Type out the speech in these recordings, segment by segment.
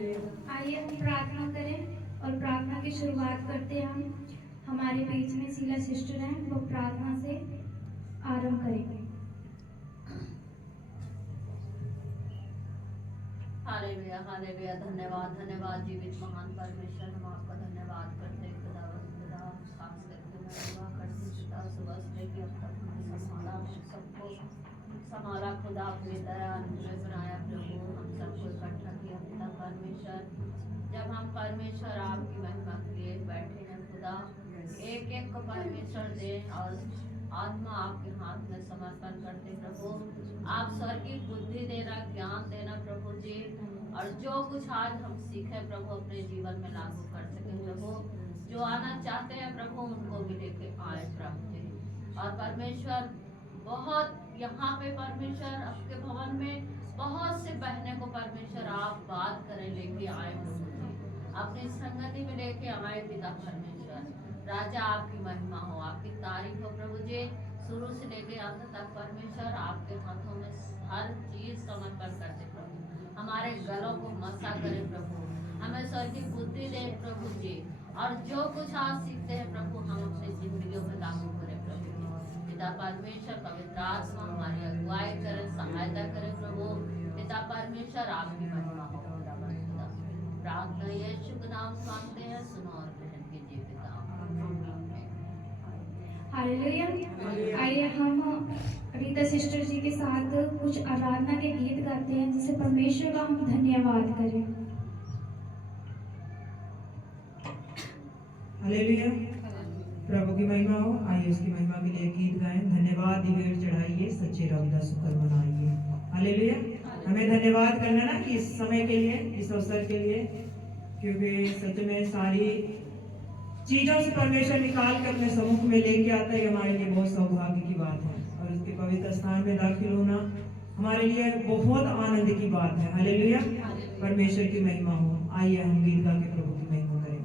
आइए हम प्रार्थना करें और प्रार्थना की शुरुआत करते हैं। हम हमारे बीच में शीला सिस्टर हैं, वो प्रार्थना से आरंभ करेंगे। Hallelujah hallelujah. धन्यवाद धन्यवाद जीवित महान परमेश्वर, हम आपका धन्यवाद करते हैं खुदा खास करके मैं दुआ करती खुदा सुबह से लेकर अब तक हमें संभाला, सबको संभाला खुदा, अपनी तरह अनुग्रह बनाया प्रभु, हम सबको इकट्ठा किया खुदा परमेश्वर। जब हम परमेश्वर आपकी महिमा के लिए बैठे हैं खुदा, एक एक को परमेश्वर दे और आत्मा आपके हाथ में समर्पण करते प्रभु। आप स्वर्गीय बुद्धि देना, ज्ञान देना प्रभु जी, और जो कुछ आज हम सीखे प्रभु अपने जीवन में लागू कर सके प्रभु। जो आना चाहते हैं प्रभु उनको भी लेके आए प्रभु जी। और परमेश्वर बहुत यहाँ पे परमेश्वर आपके भवन में बहुत से बहने को परमेश्वर आप बात करें लेके आए प्रभु जी, अपनी संगति में लेके आए पिता परमेश्वर। राजा आपकी महिमा हो, आपकी तारीफ हो प्रभु जी। शुरू से लेके अंत तक परमेश्वर आपके हाथों में हर चीज समर्पण करते प्रभु। हमारे गलों को मसा करे प्रभु, हमें स्वर की बुद्धि दे प्रभु जी, और जो कुछ आज सीखते हैं प्रभु हम अपनी जिंदगियों में लागू करें प्रभु जी। पिता परमेश्वर पवित्र आत्मा हमारी अगुवाई करे, सहायता करे प्रभु। पिता परमेश्वर आपकी महिमा हो। प्रार्थना यीशु के नाम से मांगते हैं, सुनो और ग्रहण कीजिए पिता। हालेलुया। आइए हम रीता सिस्टर जी के साथ कुछ आराधना के गीत गाते हैं, जिससे परमेश्वर का हम धन्यवाद करें। हालेलुया, प्रभु की महिमा हो। आइए उसकी महिमा के लिए गीत गाएं। धन्यवाद दिवेर चढ़ाइए, सच्चे रब दा शुक्र मनाइए। हालेलुया। हमें धन्यवाद करना ना कि इस समय के लिए, इस अवसर के लिए, क्योंकि सच में सारी चीजों से परमेश्वर निकाल कर अपने सम्मुख में लेके आता है, हमारे लिए बहुत सौभाग्य की बात है। और उसके पवित्र स्थान में दाखिल होना हमारे लिए बहुत आनंद की बात है। हालेलुया, परमेश्वर की महिमा हो। आइए हम गीत गा के प्रभु की महिमा करें।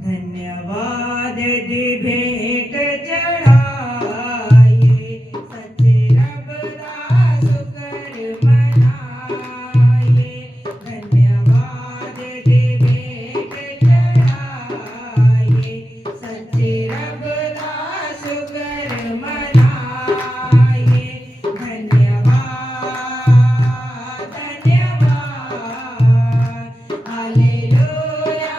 धन्यवाद दे भेंट चढ़ाइए, सच्चे रब दा शुक्र मनाइए। धन्यवाद दे भेंट चढ़ाइए, सच्चे रब दा शुक्र मनाइए। धन्यवाद धन्यवाद, हालेलुया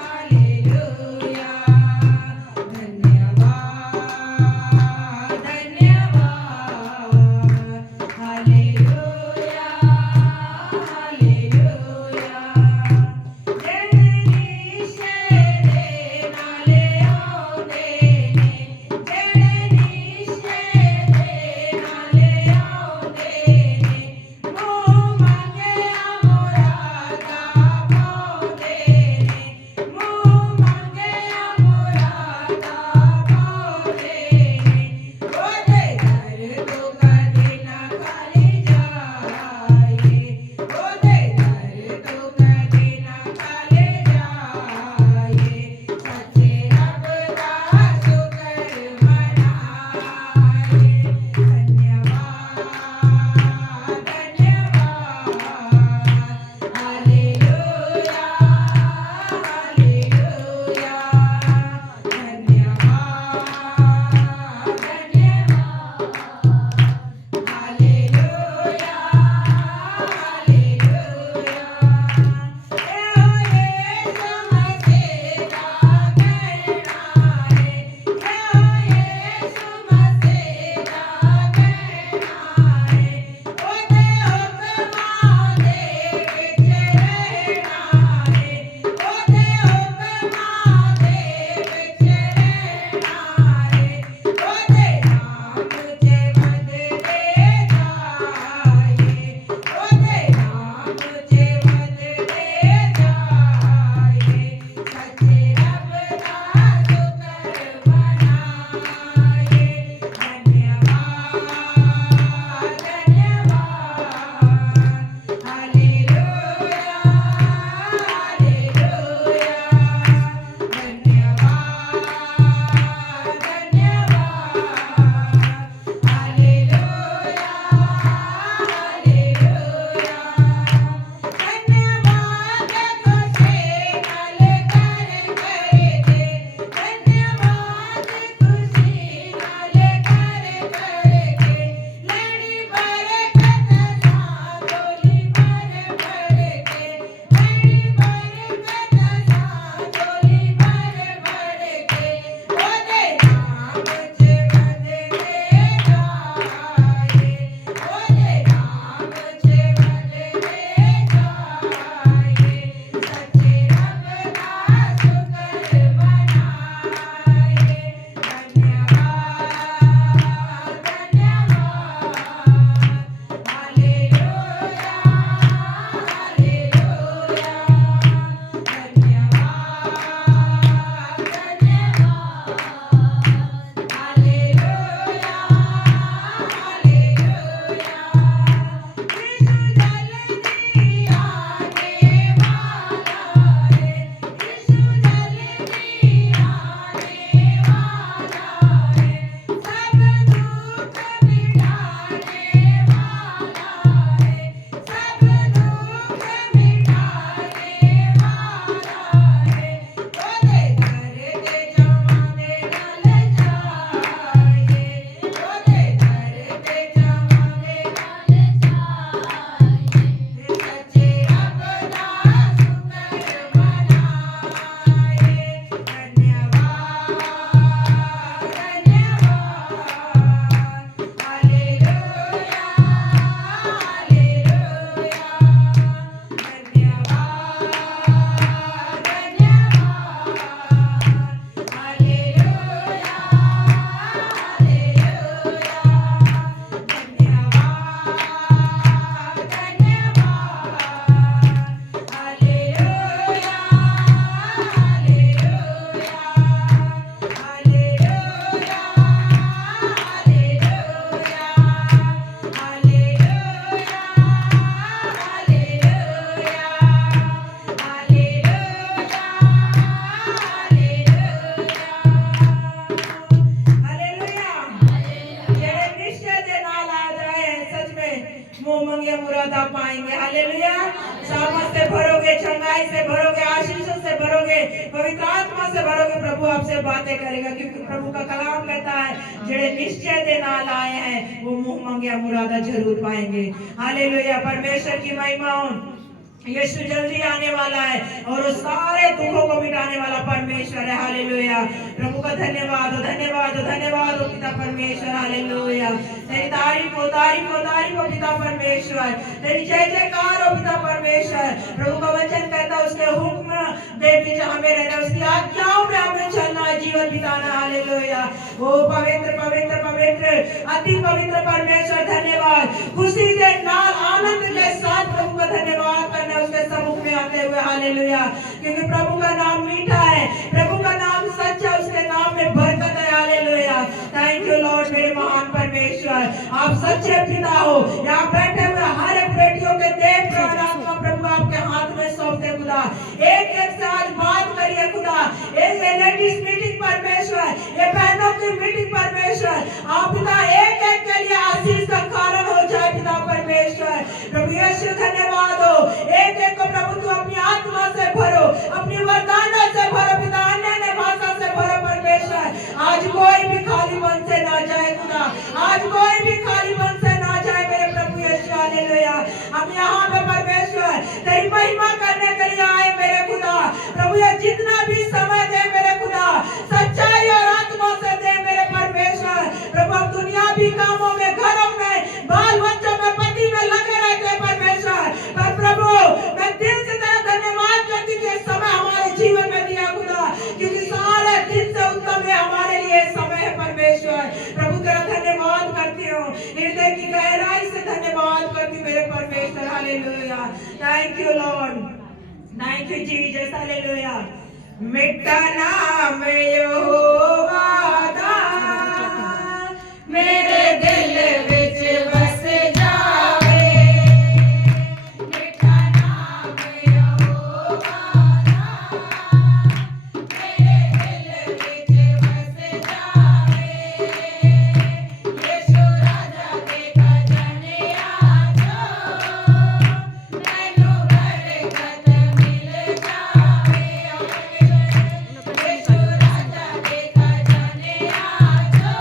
हालेलुया। धन्यवाद मुंह मंगिया मुराद आप पाएंगे। हालेलुया। सामर्थ से भरोगे, चंगाई से भरोगे, आशीषों से भरोगे, पवित्र आत्मा से भरोगे। प्रभु आपसे बातें करेगा, क्योंकि प्रभु का कलाम कहता है जेड़े निश्चय दे नाल आए हैं वो मुंह मंगिया मुरादा जरूर पाएंगे। हालेलुया। परमेश्वर की महिमा हो। यीशु जल्दी आने वाला है और वो सारे दुखों को मिटाने वाला परमेश्वर है। हालेलुया। प्रभु का धन्यवाद हो, धन्यवाद हो, धन्यवाद हो पिता परमेश्वर। हालेलुया। तेरी तारीफ हो, तारीफ हो, तारीफ हो पिता परमेश्वर। तेरी जय जयकार हो पिता परमेश्वर। प्रभु का वचन कहता है उसके हुक्म दे बीच हमें रहना, उसकी आज्ञाओं में हमें चलना है, जीवन बिताना। हालेलुया। ओ पवित्र पवित्र पवित्र अति पवित्र परमेश्वर धन्यवाद। खुशी से नाल आनंद के साथ प्रभु का धन्यवाद करना उसके सम्मुख में आते हुए। हालेलुया। क्योंकि प्रभु का नाम मीठा है, प्रभु का नाम सच्चा, उसके नाम में बरकत है। हालेलुया। थैंक यू लॉर्ड मेरे महान परमेश्वर। आप सच्चे पिता हो। यहाँ बैठे हुए हर एक बेटियों के देव प्राण आत्मा प्रभु आपके हाथ में सौंपते खुदा। एक एक से आज बात करिए खुदा। एक लेडीज मीटिंग परमेश्वर, ये बहनों की मीटिंग परमेश्वर, आप पिता एक एक के लिए आशीष का कारण हो जाए पिता परमेश्वर। प्रभु यीशु धन्यवाद हो। एक एक को प्रभु तू अपनी आत्मा से भरो, अपनी वरदानों से भरो पिता, अन्य भाषा से भरो परमेश्वर। आज कोई भी खाली मन से ना जाए खुदा, आज कोई भी खाली मन से ना जाए मेरे प्रभु यीशु। हालेलुया। हम यहाँ पे परमेश्वर तेरी महिमा करने के लिए आए मेरे खुदा। प्रभु ये जितना भी समय दे मेरे खुदा, सच्चाई और आत्मा से दे मेरे परमेश्वर। प्रभु हम दुनियावी कामों में, घरों में, बाल बच्चों में, पति में लगे रहते परमेश्वर, पर प्रभु मैं दिल से तेरा धन्यवाद करती हूँ कि समय हमारे जीवन में दिया खुदा, क्योंकि सारे दिन से उत्तम है हमारे लिए समय है परमेश्वर। प्रभु तेरा धन्यवाद करती हूँ, हृदय की गहराई से धन्यवाद करती हूँ मेरे परमेश्वर। Hallelujah. Thank you Lord, thank you Jesus. Hallelujah. मिटा नाम यहोवा दा मेरे दिल विच बस जावे, मिटा नाम यहोवा दा मेरे दिल विच बस जावे। यीशु राजा दे खजाने आजो, मैनू बरकत मिल जावे। यीशु राजा दे खजाने आजो,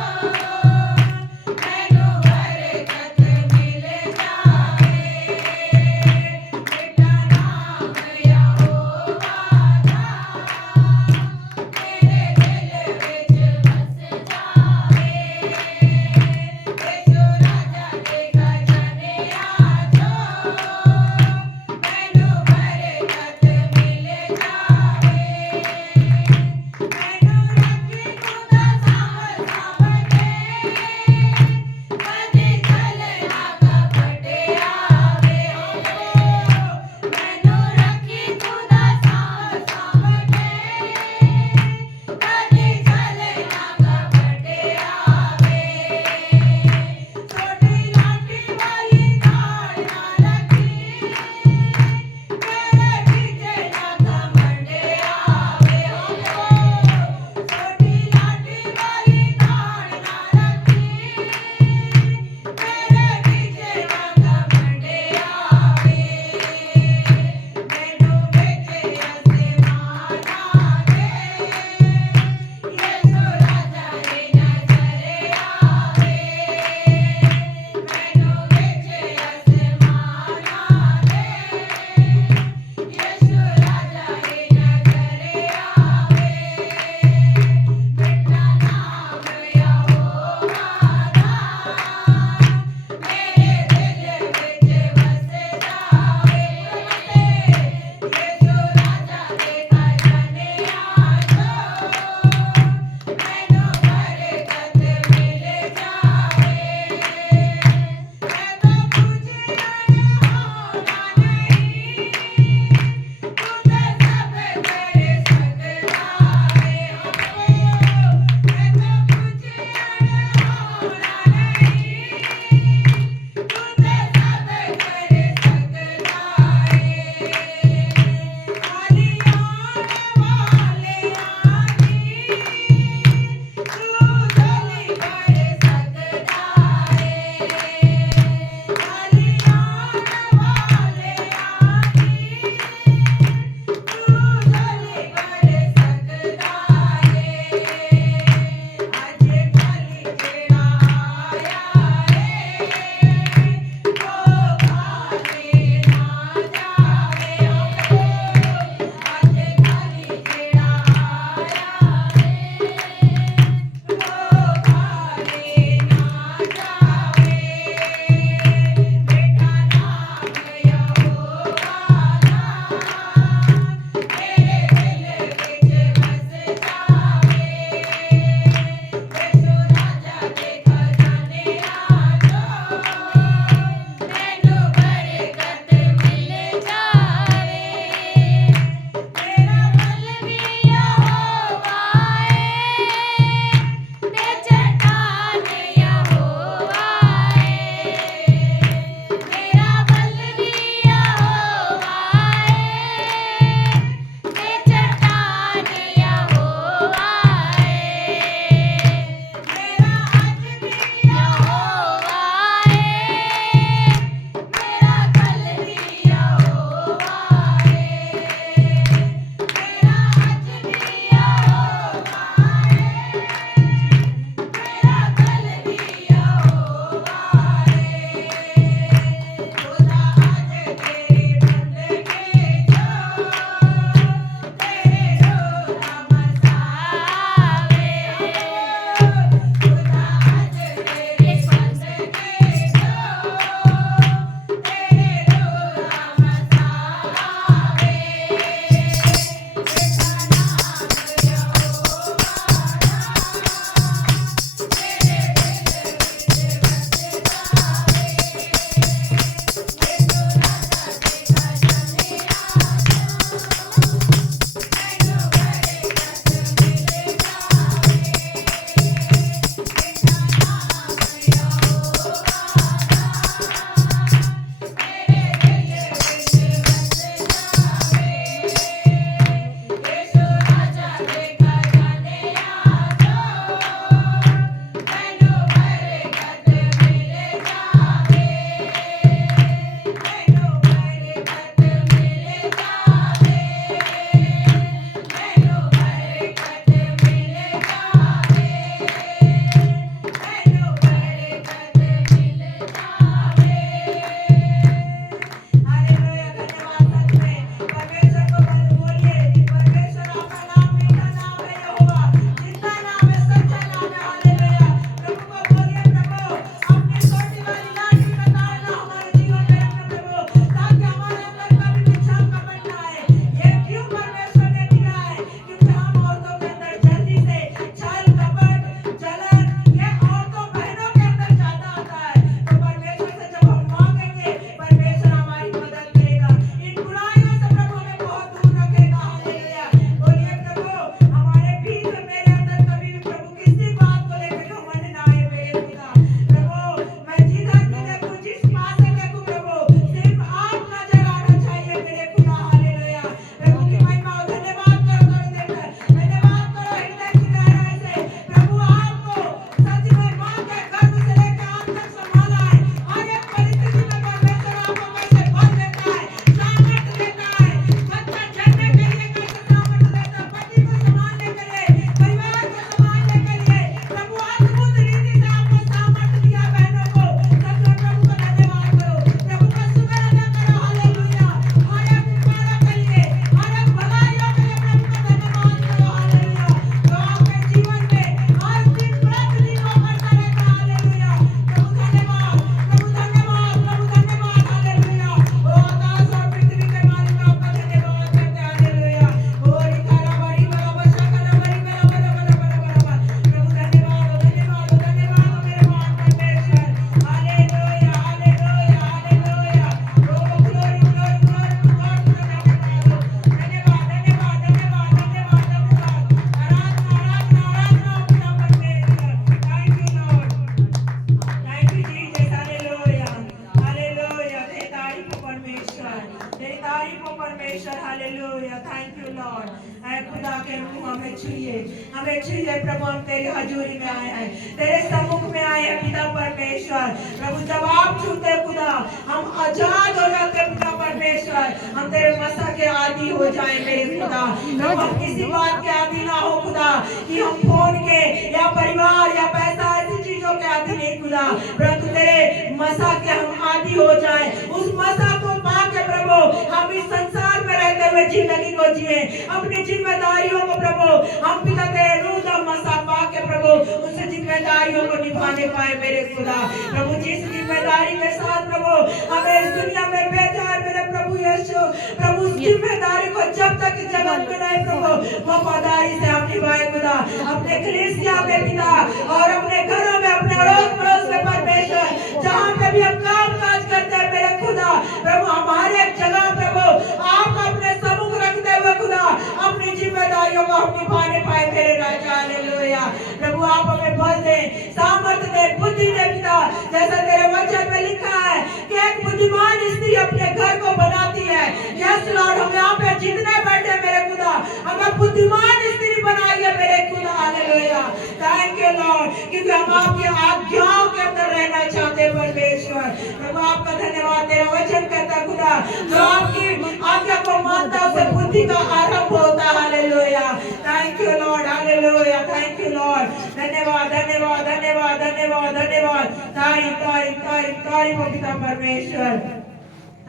परमेश्वर, हालेलुया, थैंक यू लॉर्ड। ऐ खुदा के रूह हमें छुइए प्रभु, हम तेरी हजूरी में आए हैं, तेरे सम्मुख में आए हैं पिता परमेश्वर। प्रभु जब आप छूते खुदा, हम आजाद हो जाते पिता परमेश्वर, हम तेरे मसा के आदि हो जाए मेरे खुदा। प्रभु हम किसी बात के आदि ना हो खुदा, कि हम फोन के या परिवार या पैसा ऐसी चीजों के आदि नहीं खुदा, परंतु तेरे मसा के हम आदि हो जाए। उस मसा को पाके प्रभु हम इस संसार में रहते हुए जिंदगी को जिए, अपनी जिम्मेदारियों को प्रभु हम पिता तेरे रूह का मसा पाके प्रभु उस जिम्मेदारियों को निभाने पाए मेरे खुदा। प्रभु जिस जिम्मेदारी के साथ प्रभु हमें इस दुनिया में भेजा है मेरे प्रभु यीशु, प्रभु उस जिम्मेदारी को जब तक जगत में रहे प्रभु वफादारी से हम निभाए खुदा, अपने कलीसिया में पिता और अपने घरों में, अपने अड़ोस पड़ोस में परमेश्वर, जहाँ पे भी हम काम काज करते हैं मेरे खुदा, प्रभु हमारे जगह प्रभु आप अपने सम्मुख रखते हुए खुदा अपनी जिम्मेदारियों को हम निभाने पाए मेरे राजा। हालेलुया। प्रभु आप हमें बल दे, सामर्थ्य दे, बुद्धि दे पिता, जैसा तेरे वचन में लिखा है कि एक बुद्धिमान स्त्री अपने घर को बनाती है। यस लॉर्ड, हम यहाँ पे जितने बैठे मेरे खुदा हमें बुद्धिमान स्त्री बनाइए मेरे खुदा। हालेलुया, थैंक यू लॉर्ड, क्योंकि हम आपकी आज्ञाओं के अंदर रहना चाहते हैं परमेश्वर। प्रभु आपका धन्यवाद, तेरा वचन कहता खुदा जो आपकी आज्ञा को मानता उसे बुद्धि का आरंभ होता। Hallelujah, thank you Lord, hallelujah, thank you Lord. धन्यवाद धन्यवाद धन्यवाद धन्यवाद धन्यवाद, तारीफ तारीफ तारीफ तारीफ हो पिता परमेश्वर,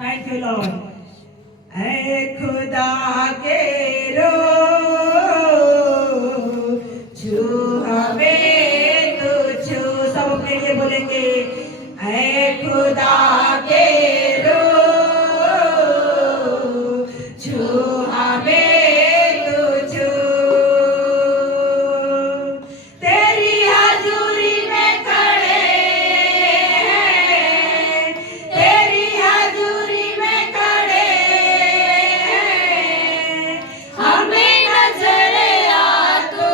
थैंक यू लॉर्ड। ऐ खुदा के रो छू हमें तू छू, सब अपने लिए बोलेंगे। ऐ खुदा के रो छू हमें तू छू, तेरी हजूरी में खड़े हैं, तेरी हजूरी में खड़े हैं, हमें नजर आ तू,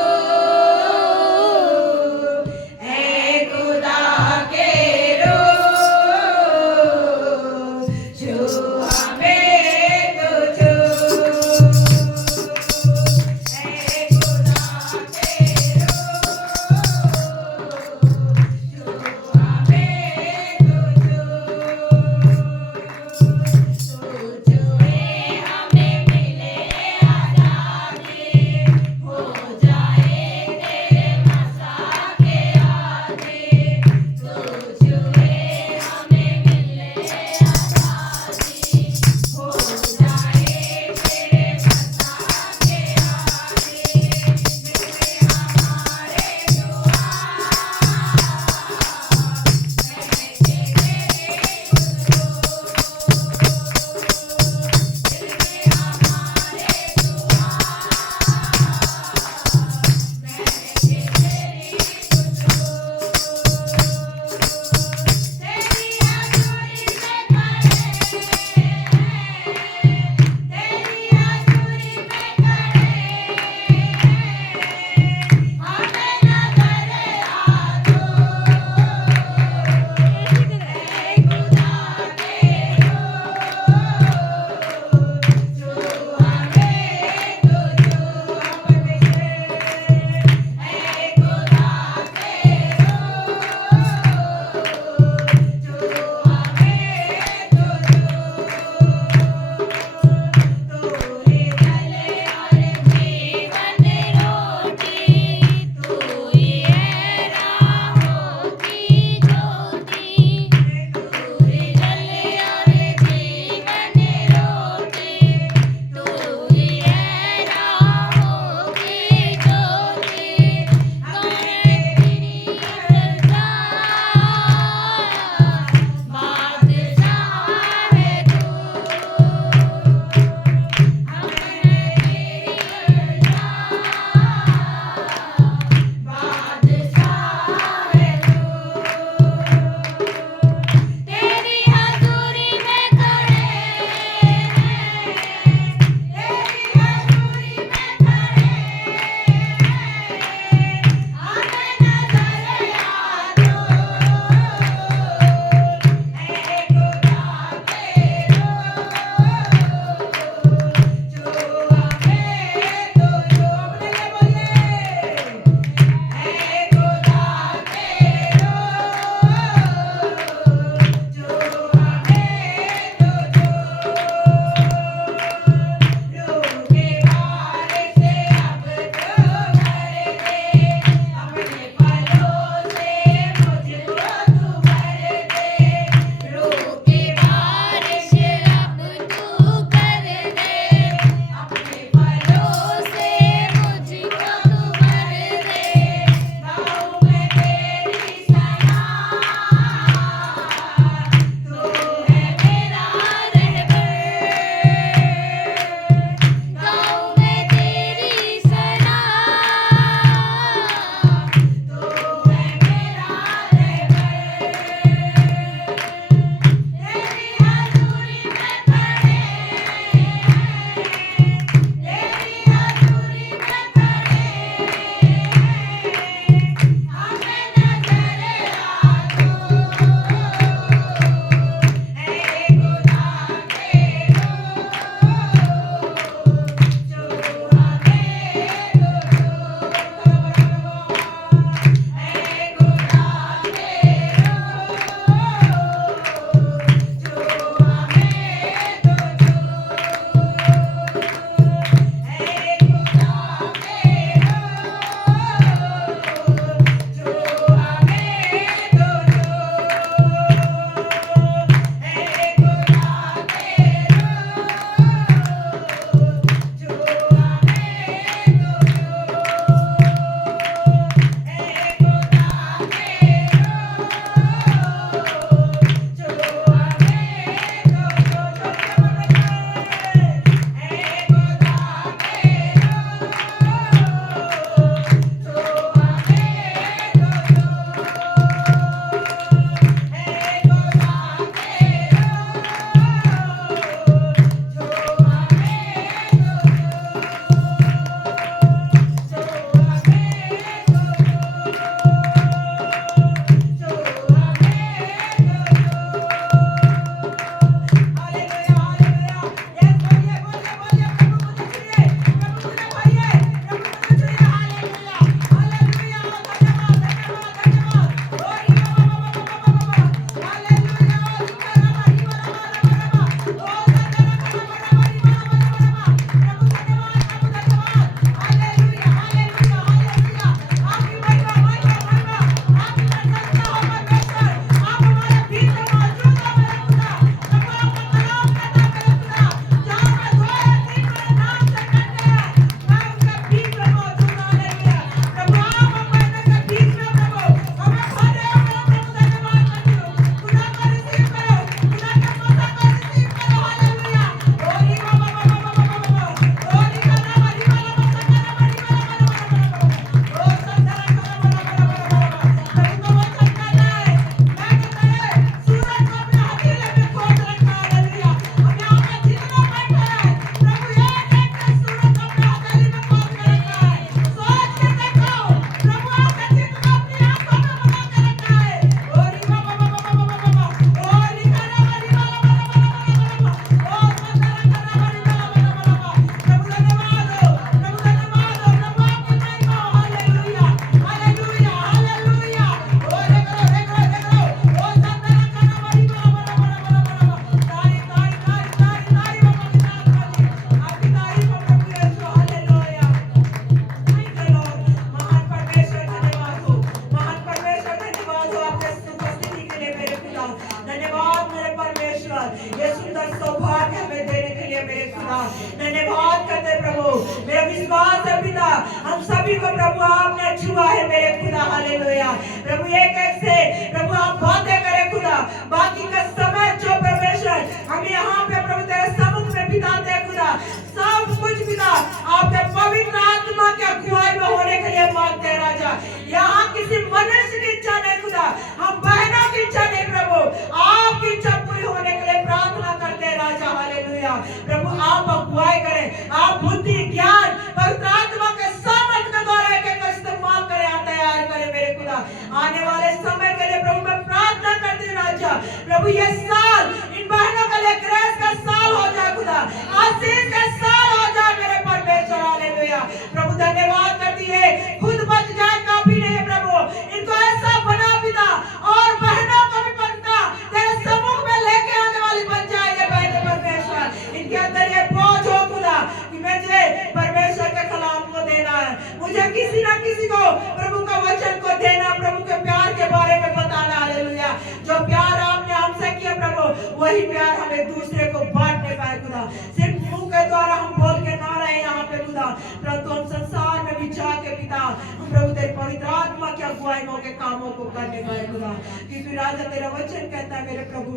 खुदा। धन्यवाद करते प्रभु, मेरा विश्वास है पिता हम सभी को प्रभु आपने छुआ है मेरे खुदा। हालेलुया प्रभु, एक एक से प्रभु आप बातें करें खुदा, बाकी का समय जो परमेश्वर हम यहाँ पे प्रभु तेरे सम्मुख में बिताते हैं खुदा, सब कुछ पिता आपके पवित्र आत्मा के अगुवाई में होने के लिए मांगते हैं राजा। यहाँ किसी मनुष्य की इच्छा नहीं खुदा, हम बहनों की इच्छा नहीं प्रभु, आपकी इच्छा पूरी होने के लिए प्रार्थना करते हैं राजा। हालेलुया प्रभु, आप अगुवाई करें, आप बुद्धि ज्ञान पवित्र आत्मा के सामर्थ के द्वारा एक एक इस्तेमाल करें, आप तैयार करें मेरे खुदा। आने वाले समय के लिए प्रभु मैं प्रार्थना करती हूँ राजा, प्रभु ये साल इन बहनों के लिए ग्रेस का साल हो जाए खुदा, आशीष का साल हो जाए मेरे परमेश्वर। हालेलुया प्रभु, धन्यवाद करती है, खुद बच जाए काफी नहीं है प्रभु, इनको ऐसा बना पिता और बहनों को भी बनता तेरे समूह में लेके आने वाली बन जाए ये बहन परमेश्वर। इनके अंदर ये बोझ हो खुदा कि मुझे परमेश्वर के कलाम को देना है, मुझे किसी ना किसी को प्रभु का वचन को देना, प्रभु के प्यार के बारे में बताना। हालेलुया, जो प्यार आपने हमसे किया प्रभु वही प्यार हमें दूसरे को बांटने पाए खुदा। सिर्फ मुंह के द्वारा हम बोल के ना रहे यहाँ पे खुदा, परंतु हम संसार में भी जाके पिता हम प्रभु तेरे पवित्र आत्मा की अगुवाई के कामों को करने पाए खुदा। क्योंकि राजा तेरा वचन कहता है मेरे प्रभु,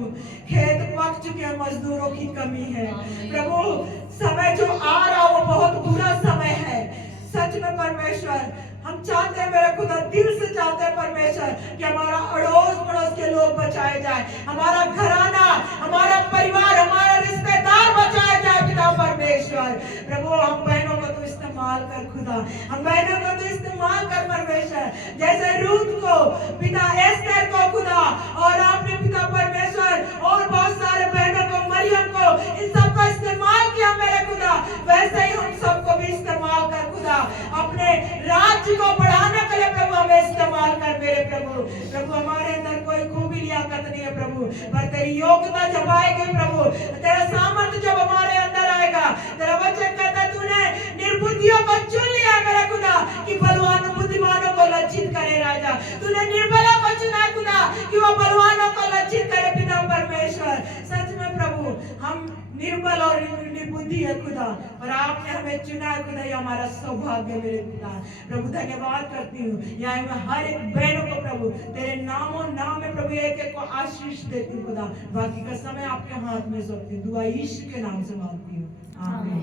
खेत पक चुके हैं, मजदूरों की कमी है प्रभु। समय जो आ रहा वो बहुत बुरा समय है सच में परमेश्वर। हम चाहते हैं मेरे खुदा, दिल से चाहते हैं परमेश्वर कि हमारा अड़ोस पड़ोस के लोग बचाए जाए, हमारा घराना, हमारा परिवार, हमारा रिश्तेदार बचाए जाए पिता परमेश्वर। प्रभु हम बहनों को तो इस्तेमाल कर खुदा, हम बहनों को तो इस्तेमाल कर परमेश्वर, जैसे रूथ को पिता, एस्तेर को खुदा, और आपने पिता परमेश्वर और बहुत सारे बहनों को, मरियम को, इन सबको इस्तेमाल किया मेरे खुदा, वैसे ही हम सबको भी इस्तेमाल कर खुदा, अपने राज्य को बढ़ाने के लिए प्रभु हमें इस्तेमाल कर मेरे प्रभु। प्रभु हमारे अंदर कोई खूबी लियाकत नहीं है प्रभु, पर तेरी योग्यता जब आएगी प्रभु, तेरा सामर्थ्य जब हमारे अंदर आएगा, तेरा वचन कहता तूने निर्बुद्धियों को चुन लिया मेरे खुदा कि बलवान बुद्धिमानों को लज्जित करे राजा। तूने निर्बलों को चुना खुदा कि वो बलवानों को लज्जित करे पिता परमेश्वर। सच में प्रभु हम निर्बल और निर्बुद्धि है खुदा, और आपने हमें चुना है खुदा, ये हमारा सौभाग्य मेरे पिता। प्रभु धन्यवाद करती हूँ, यहाँ मैं हर एक बहनों को प्रभु तेरे नामों नाम में प्रभु एक एक को आशीष देती हूँ खुदा। बाकी का समय आपके हाथ में सौंपती हूँ, दुआ यीशु के नाम से मांगती हूँ, आमीन।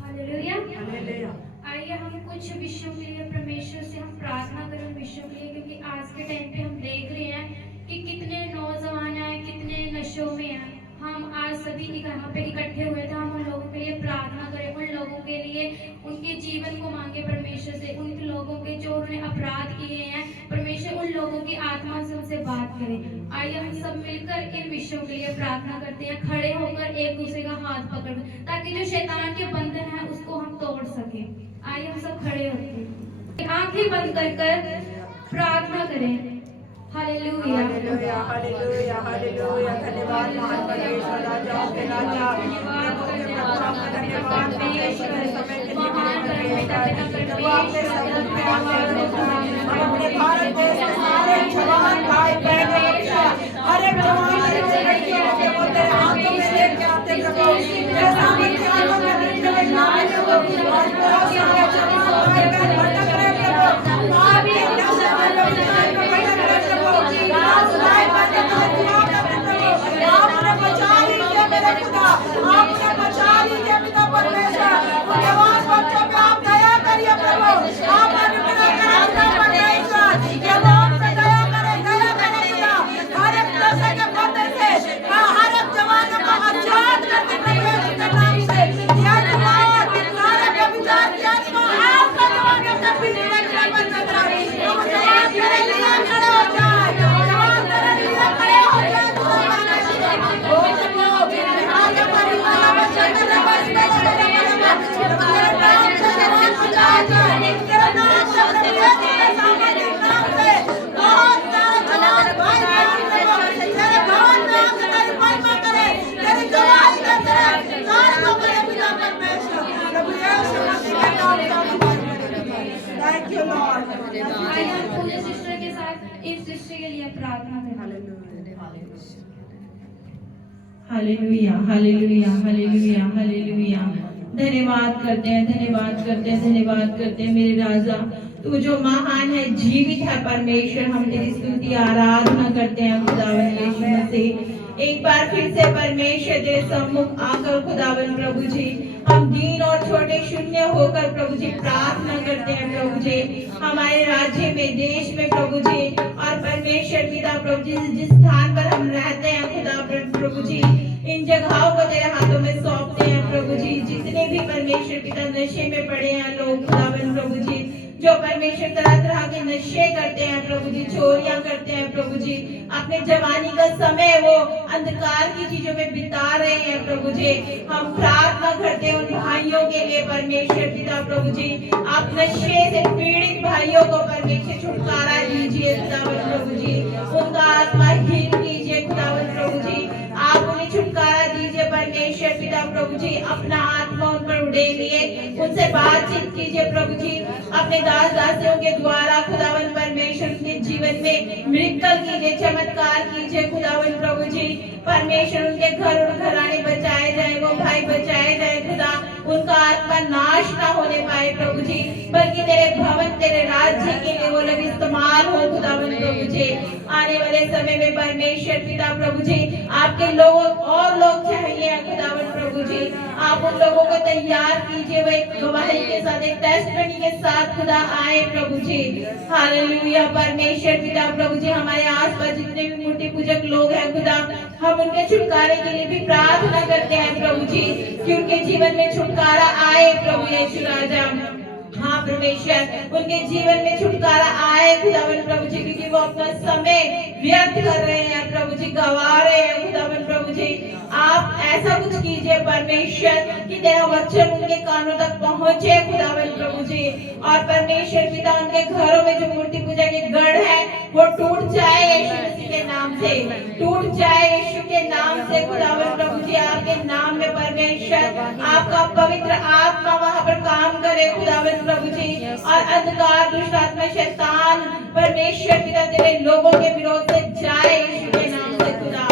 हालेलुया। हालेलुया। आइए हम कुछ विषयों के लिए परमेश्वर से हम प्रार्थना करें, विषयों के लिए, क्योंकि आज के टाइम पे हम देख रहे हैं कि कितने नौजवान हैं, कितने नशों में हैं। हम आज सभी यहाँ पे इकट्ठे हुए थे, हम उन लोगों के लिए प्रार्थना करें, उन लोगों के लिए उनके जीवन को मांगे परमेश्वर से, उन लोगों के जो उन्होंने अपराध किए हैं परमेश्वर उन लोगों की आत्मा से उनसे बात करें। आइए हम सब मिलकर इन विषयों के लिए प्रार्थना करते हैं, खड़े होकर एक दूसरे का हाथ पकड़, ताकि जो शैतान के बंधन है उसको हम तोड़ सके। आइए हम सब खड़े होते हैं, आंखें बंद कर प्रार्थना करें। Hallelujah hallelujah hallelujah hallelujah. धन्यवाद महान परमेश्वर राजा के राजा, धन्यवाद परमेश्वर समय के लिए प्रभु आपके सम्मुख में हम अपने भारत देश के सारे जवान भाई बहन हर एक जवान के वो तेरे हाथों में लेके आते प्रभु, तेरे सामने हाथों में लेके आते प्रभु, और बहुत सारे जवान भाई बहन भटक रहे प्रभु, आपके नशे में भटक रहे प्रभु, आपने बचा लीजिए मेरे खुदा, आपने बचा लीजिए पिता परमेश्वर, उनके वास बच्चों पे आप दया करिए प्रभु, आप अनुग्रह करें पिता परमेश्वर, ये लोग पे दया करें खुदा, हर एक नशे के बंधन से हर एक जवान को आजाद करके प्रभु के नाम से, या जवान सारे व्यभिचार की आत्मा आपका जवान के पीछे लगना बंद कर रहा है, तो जवान तेरे लिए खड़े हो जाए, जवान तेरे लिए खड़े हो जाए ओ प्रभु, हमारे परिवार में तेरे बारे में तेरे नाम से जवान बचाए, तेरे नाम से तेरे सामने नाम से बहुत सारे जवान भाई तेरे भवन में आकर तेरी महिमा करे, तेरी गवाही दे, तेरे कार्यों करे पिता परमेश्वर, प्रभु यीशु मसीह के नाम से थैंक यू लॉर्ड। आइए हम पूरे सिस्टर के साथ इस सिस्टर के लिए प्रार्थना करें। Hallelujah hallelujah hallelujah hallelujah. धन्यवाद करते हैं धन्यवाद करते हैं धन्यवाद करते हैं मेरे राजा। तू जो महान है जीवित है परमेश्वर, हम तेरी स्तुति आराधना करते हैं खुदावन यीशु मसीह। एक बार फिर से परमेश्वर तेरे सम्मुख आकर खुदावन प्रभु जी हम दीन और छोटे शून्य होकर प्रभु जी प्रार्थना करते हैं प्रभु जी हमारे राज्य में देश में प्रभु जी और परमेश्वर पिता प्रभु जी जिस स्थान पर हम रहते हैं खुदा प्रभु जी इन जगहों को तेरे हाथों में सौंपते हैं प्रभु जी। जितने भी परमेश्वर पिता नशे में पड़े हैं लोग खुदावन प्रभु जी जो परमेश्वर तरह तरह के नशे करते हैं प्रभु जी, चोरियां करते हैं प्रभु जी, अपने जवानी का समय वो अंधकार की चीजों में बिता रहे हैं प्रभु जी। हम प्रार्थना करते हैं उन भाइयों के लिए परमेश्वर पिता प्रभु जी, आप नशे से पीड़ित भाइयों को परमेश्वर छुटकारा दीजिए खुदावन प्रभु जी, उनका आत्मा हील कीजिए खुदावन प्रभु जी, आप उन्हें छुटकारा दीजिए परमेश्वर पिता प्रभु जी। अपना आत्मा उन पर उड़ेलिए, उनसे बातचीत कीजिए प्रभु जी, अपने दास दासियों के द्वारा खुदावन परमेश्वर के जीवन में मिरेकल कीजिए, चमत्कार कीजिए खुदावन प्रभु जी। परमेश्वर उनके घर और घराने बचाए जाए, वो भाई बचाए जाए खुदा, उनका आत्मा नाश ना होने पाए प्रभु जी, बल्कि तेरे भवन तेरे राज्य के लिए वो लोग इस्तेमाल हो खुदावन प्रभु जी। आने वाले समय में परमेश्वर पिता प्रभु जी आपके लोग और लोग चाहिए खुदावन प्रभु जी, आप उन लोगों को तैयार कीजिए, वो एक गवाही के साथ एक टेस्टमनी के साथ खुदा आए प्रभु जी। हालेलुया परमेश्वर पिता प्रभु जी, हमारे आसपास जितने भी मूर्ति पूजक लोग हैं खुदा, हम उनके छुटकारे के लिए भी प्रार्थना करते हैं प्रभु जी, कि उनके जीवन में छुटकारा आए प्रभु यीशु राजा। हाँ परमेश्वर उनके जीवन में छुटकारा आए खुदावन प्रभु जी, क्योंकि वो अपना समय व्यर्थ कर रहे हैं प्रभु जी, गवा रहे हैं खुदावन प्रभु जी। आप ऐसा कुछ कीजिए परमेश्वर कि तेरा वचन उनके कानों तक पहुंचे खुदावन प्रभु जी, और परमेश्वर पिता उनके घरों में जो मूर्ति पूजा के गढ़ है वो टूट जाए यीशु मसीह के नाम से, टूट जाए यीशु के नाम से खुदावन प्रभु जी। आपके नाम में परमेश्वर आपका पवित्र आत्मा वहां पर काम करे खुदावन प्रभु जी, और अंधकार दुष्ट आत्मा शैतान परमेश्वर पिता तेरे लोगों के विरोध से जाए यीशु के नाम से खुदा,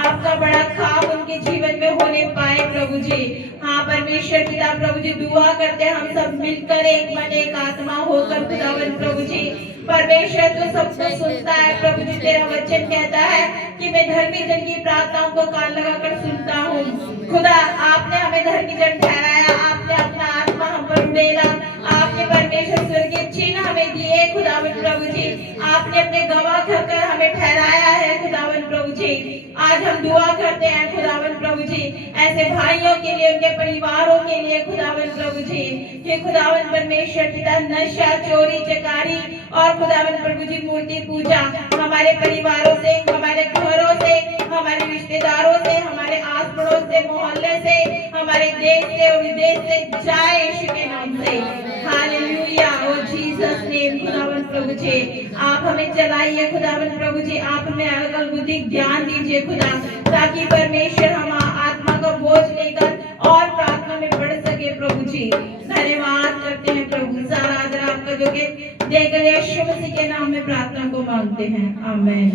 आपका बड़ा काम उनके जीवन में होने पाए प्रभु जी। हाँ परमेश्वर पिता प्रभु जी, दुआ करते हैं हम सब मिलकर एक मन एक आत्मा होकर खुदावन प्रभु जी। परमेश्वर तो सब कुछ सुनता है प्रभु जी, तेरा वचन कहता है कि मैं धर्मी जन की प्रार्थनाओं को कान लगाकर सुनता हूँ खुदा। आपने हमें धर्मी जन ठहराया, आपने अपना आत्मा हम पर उड़ेला, आपने परमेश्वर स्वर्गीय चिन्ह हमें दिए खुदावन प्रभु जी, आपने अपने गवाह कर हमें ठहराया है खुदावन प्रभु जी। आज हम दुआ करते हैं खुदावन प्रभु जी ऐसे भाइयों के लिए, उनके परिवारों के लिए खुदावन प्रभु जी, कि खुदावन परमेश्वर पिता नशा चोरी चकारी और खुदावन प्रभु जी मूर्ति पूजा हमारे परिवारों से, हमारे घरों से, हमारे रिश्तेदारों से, हमारे आस पड़ोस से, मोहल्ले से, हमारे देश से और विदेश से जाए यीशु के नाम से। हालेलुया ओ जीसस नेम खुदावन प्रभु जी, आप हमें चलाइए खुदावन प्रभु जी, आप हमें अकल बुद्धि ज्ञान दीजिए खुदा, ताकि परमेश्वर हम आत्मा का बोझ लेकर और प्रार्थना में बढ़ सके प्रभु जी। धन्यवाद करते हैं प्रभु, सारा आदर आपका जो कि देकर यीशु मसीह के नाम में प्रार्थना को मांगते हैं, आमीन।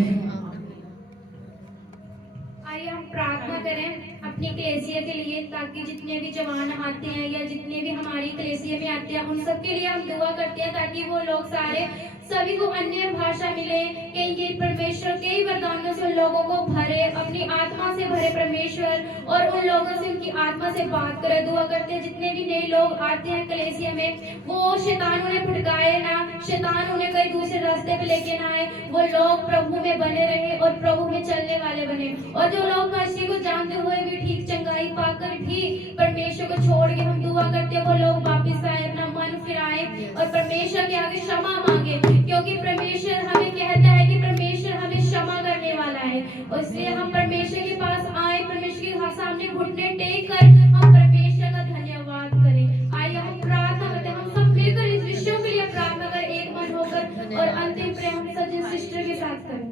आइए हम प्रार्थना करें अपनी कलीसिया के लिए, ताकि जितने भी जवान आते हैं या जितने भी हमारी कलीसिया में आते हैं उन सब के लिए हम दुआ करते हैं, ताकि वो लोग सारे सभी को अन्य भाषा मिले, कि ये परमेश्वर के ही वरदानों से उन लोगों को भरे, अपनी आत्मा से भरे परमेश्वर, और उन लोगों से उनकी आत्मा से बात करे। दुआ करते हैं जितने भी नए लोग आते हैं कलीसिया में, वो शैतान उन्हें भटकाए ना, शैतान उन्हें कहीं दूसरे रास्ते पे लेके ना आए, वो लोग प्रभु में बने रहे और प्रभु में चलने वाले बने, और जो लोग मसीह को जानते हुए भी ठीक चंगाई पाकर भी परमेश्वर को छोड़ के हम दुआ करते हैं वो लोग वापस आए, अपना मन फिराए और परमेश्वर के आगे क्षमा मांगे, क्योंकि परमेश्वर हमें कहता है कि परमेश्वर हमें क्षमा करने वाला है, और इसलिए हम परमेश्वर के पास आए, परमेश्वर के सामने घुटने टेक कर हम परमेश्वर का धन्यवाद करें। आइए हम प्रार्थना करते हैं, हम सब मिलकर इस विषयों के लिए प्रार्थना करें एक मन होकर, और अंतिम प्रेम हम सचिन सिस्टर के साथ करें।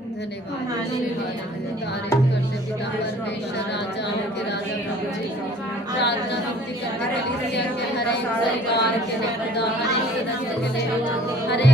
हरे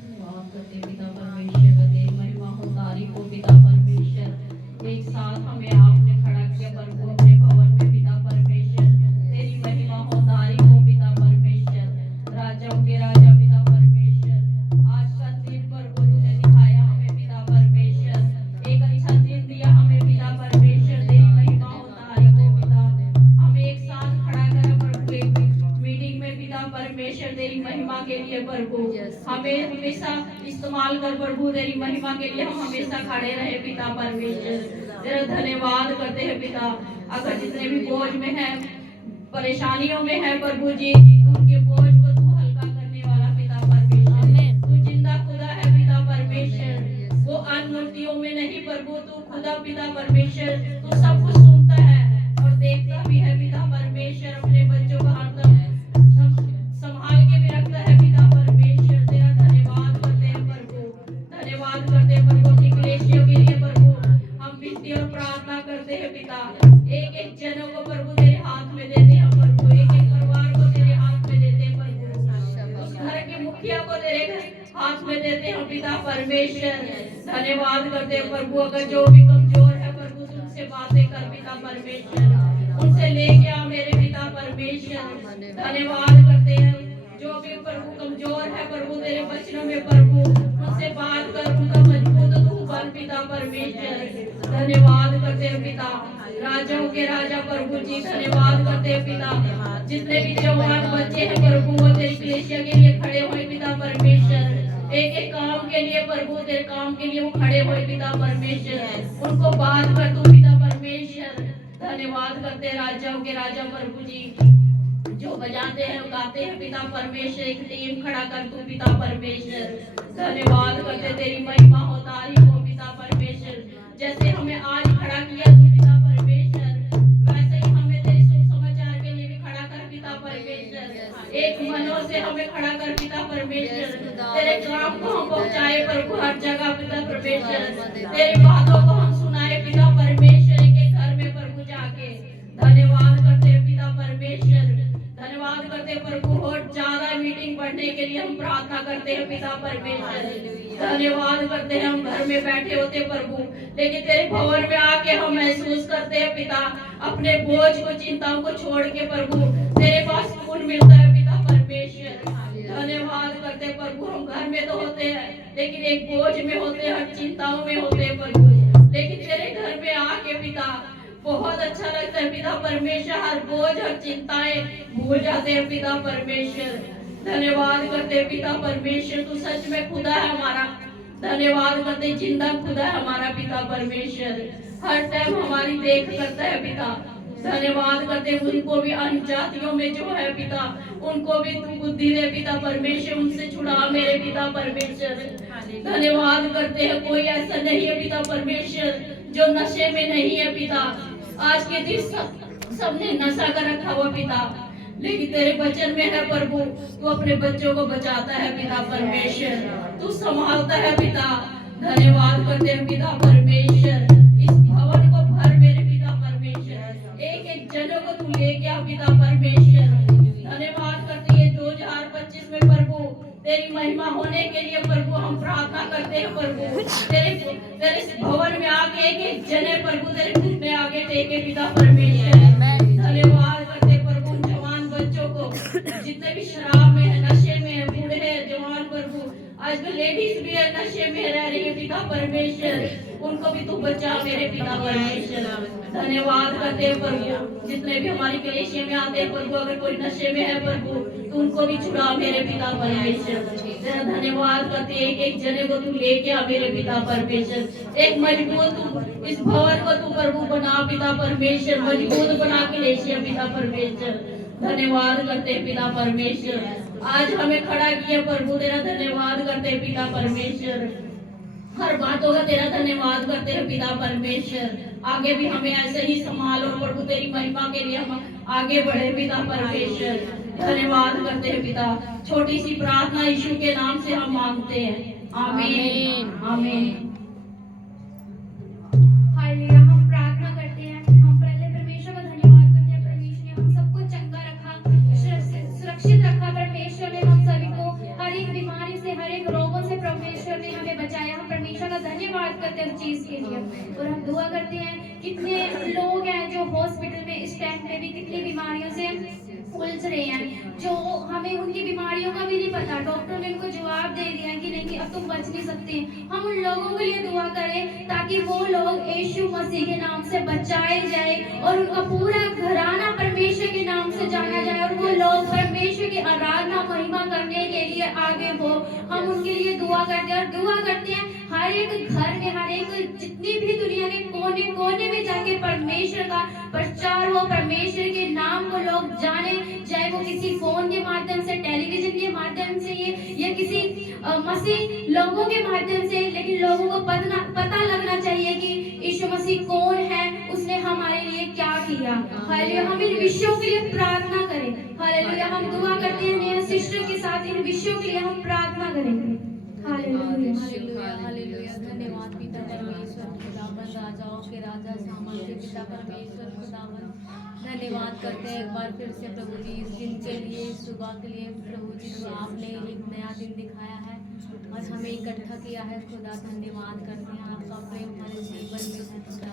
धन्यवाद करते पिता परमेश्वर का तेरी महिमा हो तारीफ हो पिता परमेश्वर। एक साथ हमें आपने खड़ा किया प्रभु अपने भवन में पिता परमेश्वर। तेरी महिमा हो तारीफ हो पिता परमेश्वर। राजाओं के राजा पिता परमेश्वर, आज का दिन प्रभु तूने दिखाया हमें पिता परमेश्वर। एक अच्छा दिन दिया हमें पिता परमेश्वर। तेरी महिमा हो तारीफ हो पिता। हमें एक साथ खड़ा करा प्रभु एक मीटिंग में पिता परमेश्वर तेरी महिमा के लिए प्रभु। हमें हमेशा इस्तेमाल कर प्रभु तेरी महिमा के लिए। हम हमेशा खड़े रहे पिता परमेश्वर। तेरा धन्यवाद करते हैं पिता। अगर जितने भी बोझ में है, परेशानियों में है प्रभु जी, उनके बोझ को तू हल्का करने वाला पिता परमेश्वर। तू जिंदा खुदा है पिता परमेश्वर। वो अनमूर्तियों में नहीं प्रभु, तू खुदा पिता परमेश्वर। तू सब कुछ सुनता है और देखता भी है पिता परमेश्वर। अपने बच्चों का हरदम संभाल के भी रखता है पिता परमेश्वर। तेरा धन्यवाद करते हैं प्रभु। धन्यवाद करते हैं प्रभु अपनी कलीसिया के लिए प्रभु। हम विनती और प्रार्थना करते हैं पिता। एक एक जनों को प्रभु तेरे हाथ में देते हैं प्रभु। एक एक परिवार को तेरे हाथ में देते हैं प्रभु। उस घर के मुखिया को तेरे हाथ में देते हैं पिता परमेश्वर। धन्यवाद करते हैं प्रभु। अगर जो भी कमजोर है प्रभु, तुमसे बातें कर पिता परमेश्वर। उनसे लेके आ मेरे पिता परमेश्वर। धन्यवाद करते हैं जो भी प्रभु कमजोर है प्रभु तेरे वचनों में प्रभु, उनसे बात कर, उनका मजबूत तू बन पिता परमेश्वर। धन्यवाद करते हैं पिता। राजाओं के राजा प्रभु जी, धन्यवाद करते हैं पिता। जितने भी जवान बच्चे हैं प्रभु, वो तेरी कलीसिया के लिए खड़े हुए पिता परमेश्वर। एक एक काम के लिए प्रभु, तेरे काम के लिए वो खड़े हुए पिता परमेश्वर। उनको बात कर तू पिता परमेश्वर। धन्यवाद करते हैं राजाओं के राजा प्रभु जी, जो बजाते हैं गाते हैं पिता परमेश्वर। एक टीम खड़ा कर तू पिता परमेश्वर। धन्यवाद करते तेरी महिमा हो तारीफ हो पिता परमेश्वर। जैसे हमें आज खड़ा किया तू पिता परमेश्वर, वैसे ही हमें तेरे शुभ समाचार के लिए भी खड़ा कर पिता परमेश्वर। एक मनों से हमें खड़ा कर पिता परमेश्वर। तेरे काम को हम पहुंचाए प्रभु हर जगह पिता परमेश्वर। तेरी बातों को हम सुनाए पिता परमेश्वर, एक एक घर में प्रभु जाके। धन्यवाद करते हैं पिता परमेश्वर। धन्यवाद करते हैं प्रभु। और ज्यादा मीटिंग बढ़ने के लिए हम प्रार्थना करते हैं पिता परमेश्वर। धन्यवाद करते हैं हम घर में बैठे होते प्रभु, लेकिन तेरे भवन में आके हम महसूस करते हैं पिता अपने बोझ को, चिंताओं को छोड़ के प्रभु तेरे पास सुकून मिलता है पिता परमेश्वर। धन्यवाद करते हैं प्रभु। हम घर में तो होते हैं लेकिन एक बोझ में होते हैं, हर चिंताओं में होते हैं प्रभु, लेकिन तेरे घर में आके पिता बहुत अच्छा लगता है पिता परमेश्वर। हर बोझ हर चिंताएं भूल जाते हैं पिता परमेश्वर। धन्यवाद करते हैं पिता परमेश्वर। तू सच में खुदा है हमारा। धन्यवाद करते जिंदा खुदा है हमारा पिता परमेश्वर। हर टाइम हमारी देख करता है पिता। धन्यवाद करते उनको भी अन्य जातियों में जो है पिता, उनको भी तू बुद्धि दे पिता परमेश्वर। उनसे छुड़ा मेरे पिता परमेश्वर। धन्यवाद करते हैं कोई ऐसा नहीं है पिता परमेश्वर जो नशे में नहीं है पिता। आज के दिन सबने नशा कर रखा हुआ पिता, लेकिन तेरे वचन में है प्रभु तू अपने बच्चों को बचाता है पिता परमेश्वर। तू संभालता है पिता। धन्यवाद करते हैं पिता परमेश्वर। इस भवन को भर मेरे पिता परमेश्वर। एक एक जनों को तू लेके आ पिता परमेश्वर। धन्यवाद करते हैं 2025 में प्रभु तेरी महिमा होने के लिए प्रभु हम प्रार्थना करते हैं प्रभु। तेरे भवन में आके एक एक जने प्रभु तेरे मुख में आगे टेके पिता परमेश्वर। धन्यवाद करते प्रभु उन जवान बच्चों को जितने भी शराब में है, नशे में है, बूढ़े हैं, जवान प्रभु, आजकल लेडीज भी है नशे में रह रही है पिता परमेश्वर। उनको भी तू बचा मेरे पिता परमेश्वर। धन्यवाद करते हैं प्रभु, जितने भी हमारी कलेशिया में आते हैं प्रभु, अगर कोई नशे में है प्रभु तो उनको भी छुड़ा मेरे पिता परमेश्वर। तेरा धन्यवाद करते हैं, एक एक जने को तू लेके आ मेरे पिता परमेश्वर। एक मजबूत तू इस भवन को तू प्रभु बना पिता परमेश्वर, मजबूत बना कलेशिया पिता परमेश्वर। धन्यवाद करते हैं पिता परमेश्वर, आज हमें खड़ा किया प्रभु, तेरा धन्यवाद करते हैं पिता परमेश्वर। हर बातों का तेरा धन्यवाद करते हैं पिता परमेश्वर। आगे भी हमें ऐसे ही संभालो प्रभु, तेरी महिमा के लिए हम आगे बढ़े पिता परमेश्वर। धन्यवाद करते हैं पिता, छोटी सी प्रार्थना यीशु के नाम से हम मांगते हैं, आमीन आमीन। हालेलुया। हम प्रार्थना करते हैं, हम पहले परमेश्वर का धन्यवाद करते हैं, परमेश्वर ने हम सबको चंगा रखा, सुरक्षित रखा। परमेश्वर ने हम सभी को हर एक बीमारी से, हर एक रोगों से परमेश्वर ने हमें बचाया। हम परमेश्वर का धन्यवाद करते हैं उस चीज के लिए। और हम दुआ करते हैं, कितने लोग हैं जो हॉस्पिटल में इस टाइम पे भी कितनी बीमारियों से उलझ रहे हैं, जो हमें उनकी बीमारियों का भी नहीं पता, डॉक्टर ने उनको जवाब दे दिया कि नहीं अब तुम बच नहीं सकते। हम उन लोगों के लिए दुआ करें ताकि वो लोग यीशु मसीह के नाम से बचाए जाए और उनका पूरा घराना परमेश्वर के नाम से जाना जाए और वो लोग परमेश्वर की आराधना महिमा करने के लिए आगे हो। हम उनके लिए दुआ करते हैं और दुआ करते हैं हर एक घर में, हर एक जितनी भी दुनिया के कोने कोने में जाके परमेश्वर का प्रचार हो, परमेश्वर के नाम को लोग जाने, चाहे वो किसी फोन के माध्यम से, टेलीविजन के माध्यम से या किसी मसीह लोगों के माध्यम से, लेकिन लोगों को पता लगना चाहिए कि यीशु मसीह कौन है, उसने हमारे लिए क्या किया। हालेलुया। हम इन विषयों के लिए प्रार्थना करें। हालेलुया। हम दुआ करते हैं नया सिस्टर के साथ, इन विषयों के लिए हम प्रार्थना करेंगे। Hallelujah hallelujah hallelujah. धन्यवाद पिता परमेश्वर, खुदावन राजाओं के राजा, सामर्थ्य पिता परमेश्वर खुदावन, धन्यवाद करते हैं एक बार फिर से प्रभु जी इस दिन के लिए, इस सुबह के लिए प्रभु जी, जो आपने एक नया दिन दिखाया है और हमें इकट्ठा किया है खुदा। धन्यवाद करते हैं, आपका प्रेम हमारे जीवन में है खुदा।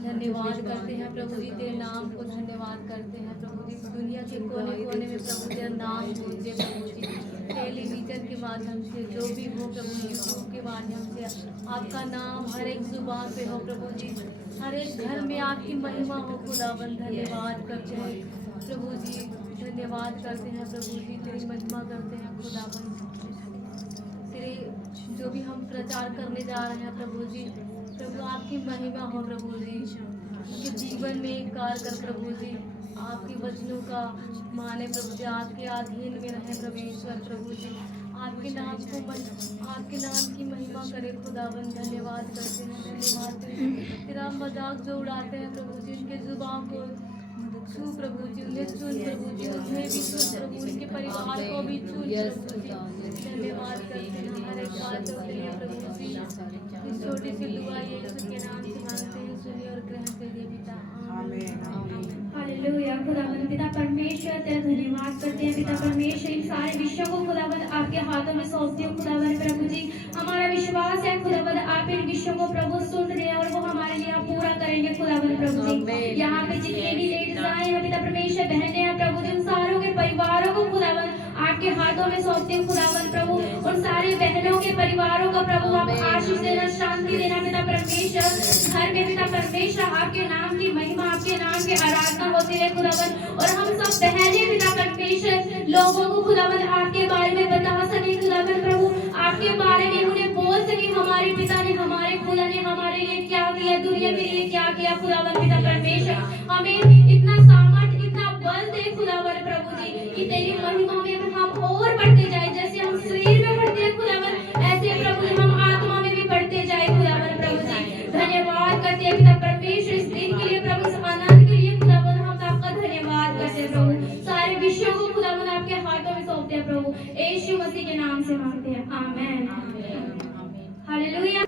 धन्यवाद करते हैं प्रभु जी, तेरे नाम को धन्यवाद करते हैं प्रभु जी। दुनिया के कोने कोने में प्रभु तेरा नाम गूंजे प्रभु जी, टेलीविजन के माध्यम से जो भी हो प्रभु, यूट्यूब के माध्यम से आपका नाम हर एक जुबान पे हो प्रभु जी, हर एक घर में आपकी महिमा हो खुदावन। धन्यवाद करते हैं प्रभु जी, धन्यवाद करते हैं प्रभु जी, तेरी महिमा करते हैं खुदावन। तेरे जो भी हम प्रचार करने जा रहे हैं प्रभु जी, प्रभु आपकी महिमा हो प्रभु जी, उनके जीवन में एक कार्य कर प्रभु जी, आपके वचनों का माने प्रभु जी, आपके अधीन में रहे परमेश्वर प्रभु जी, आपके नाम की महिमा करे खुदावन। धन्यवाद करते हैं, धन्यवाद। तेरा मजाक जो उड़ाते हैं प्रभु जी, उनके जुबान को छू प्रभु जी, उन्हें चुन प्रभु जी, उन्हें भी चुन प्रभु, उनके परिवार को भी चुन प्रभु जी। धन्यवाद करते हैं हर एक बात के लिए प्रभु जी। इस छोटी सी दुआ यीशु के नाम से मांगते हैं, सुनिए और ग्रहण करिए पिता, आमीन। हालेलुया। खुदावन पिता परमेश्वर, तेरा धन्यवाद करते हैं पिता परमेश्वर, इन सारे विषयों को खुदावन आपके हाथों में सौंपती हूँ खुदावन प्रभु जी। हमारा विश्वास है खुदावन आप इन विषयों को प्रभु सुन रहे हैं और वो हमारे लिए आप पूरा करेंगे खुदावन प्रभु जी। यहाँ पे जितने भी लेडीज आए हैं पिता परमेश्वर, बहनें हैं प्रभु जी, उन सारों के परिवारों को खुदावन आपके हाथों में सौंपती हूँ खुदावन प्रभु। उन सारे बहनों के परिवारों को प्रभु आप आशीष देना, शांति देना पिता परमेश्वर। घर में पिता परमेश्वर आपके नाम की महिमा, आपके नाम की आराधना होती है खुदावन। और हम सब बहनें पिता परमेश्वर लोगों को खुदावन आपके बारे में बता सके खुदावन प्रभु, आपके बारे में उन्हें बोल सके हमारे पिता ने, हमारे खुदा ने हमारे लिए क्या किया, दुनिया के लिए क्या किया खुदावन पिता परमेश्वर। हमें इतना सामर्थ, इतना बल दे खुदावन प्रभु जी कि तेरी महिमा में हम और बढ़ते जाए। जैसे हम शरीर में बढ़ते हैं खुदावन, ऐसे प्रभु हम आत्मा में भी बढ़ते जाए खुदावन प्रभु जी। धन्यवाद करते हैं पिता परमेश्वर इस दिन के लिए प्रभु, इस आनंद के लिए खुदावन हम आपका धन्यवाद करते हैं प्रभु। सारे विषयों को खुदावन आपके हाथों में सौंपते हैं प्रभु, यीशु मसीह के नाम से मांगते हैं, आमीन। हालेलुया।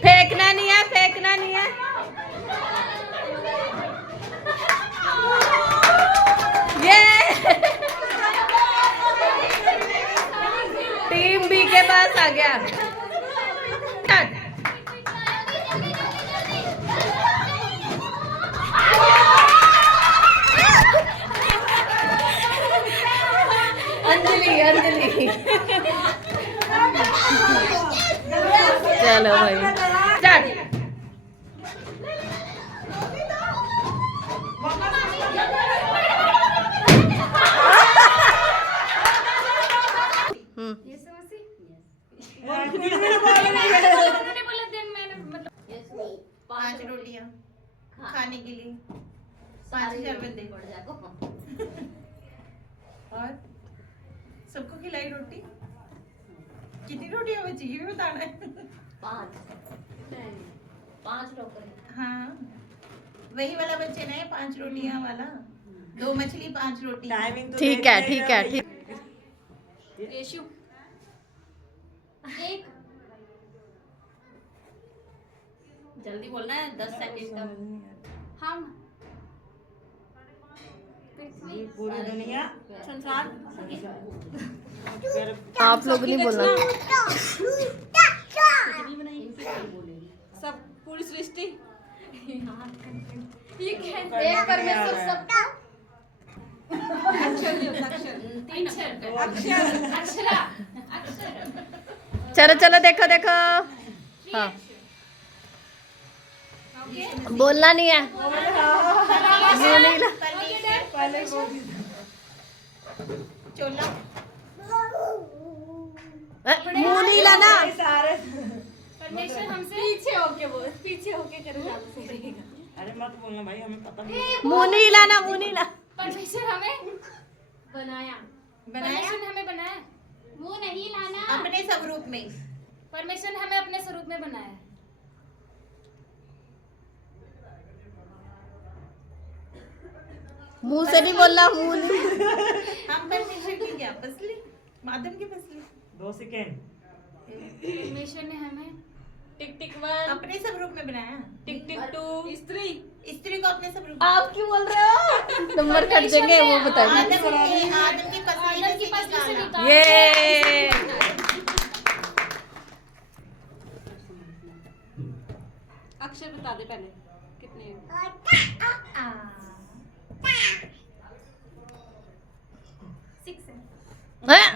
फेंकना नहीं है, फेंकना नहीं है। ये टीम बी के पास आ गया। अंजलि अंजलि चलो भाई स्टार्ट। ये समझी पांच रोटियां खाने के लिए, पांच शरबत दे पड़ जाको। और सबको खिलाई रोटी। कितनी रोटियां बची ये भी बताना है। पांच लोग। हाँ वही वाला बच्चे ना, 5 रोटियां वाला, 2 मछली 5 रोटी। ठीक है ठीक है ठीक। यीशु एक जल्दी बोलना है 10 सेकंड का। हम पूरी दुनिया संसार आप लोग नहीं बोलना। सब पूरी सृष्टि ये क्या एक परमेश्वर सबका अक्षरा चलो चलो देखो देखो। हाँ बोलना नहीं है। चोला मुंह नहीं लाना। परमेश्वर हमसे पीछे होके करो। अरे मत बोलना भाई, हमें पता नहीं। मुंह नहीं लाना, मुंह नहीं लाना। परमेश्वर हमें बनाया परमेश्वर ने हमें बनाया। मुंह नहीं लाना। अपने स्वरूप में। परमेश्वर ने हमें अपने स्वरूप में बनाया। मुंह से नहीं बोलना, मुंह नहीं। हम परमेश्वर की क्या पसली, माधव की पसली। 2 सेकेंड। परमेश्वर ने हमें टिक टिक 1 अपने स्वरूप में बनाया। टिक टिक 2 स्त्री को अपने स्वरूप में। आप क्यों बोल रहे हो? नंबर कट देंगे वो बताइए। आदम की पसली आदम की पसली से निकाला। ये अक्षर बता दे पहले कितने हैं? 6 है। हैं?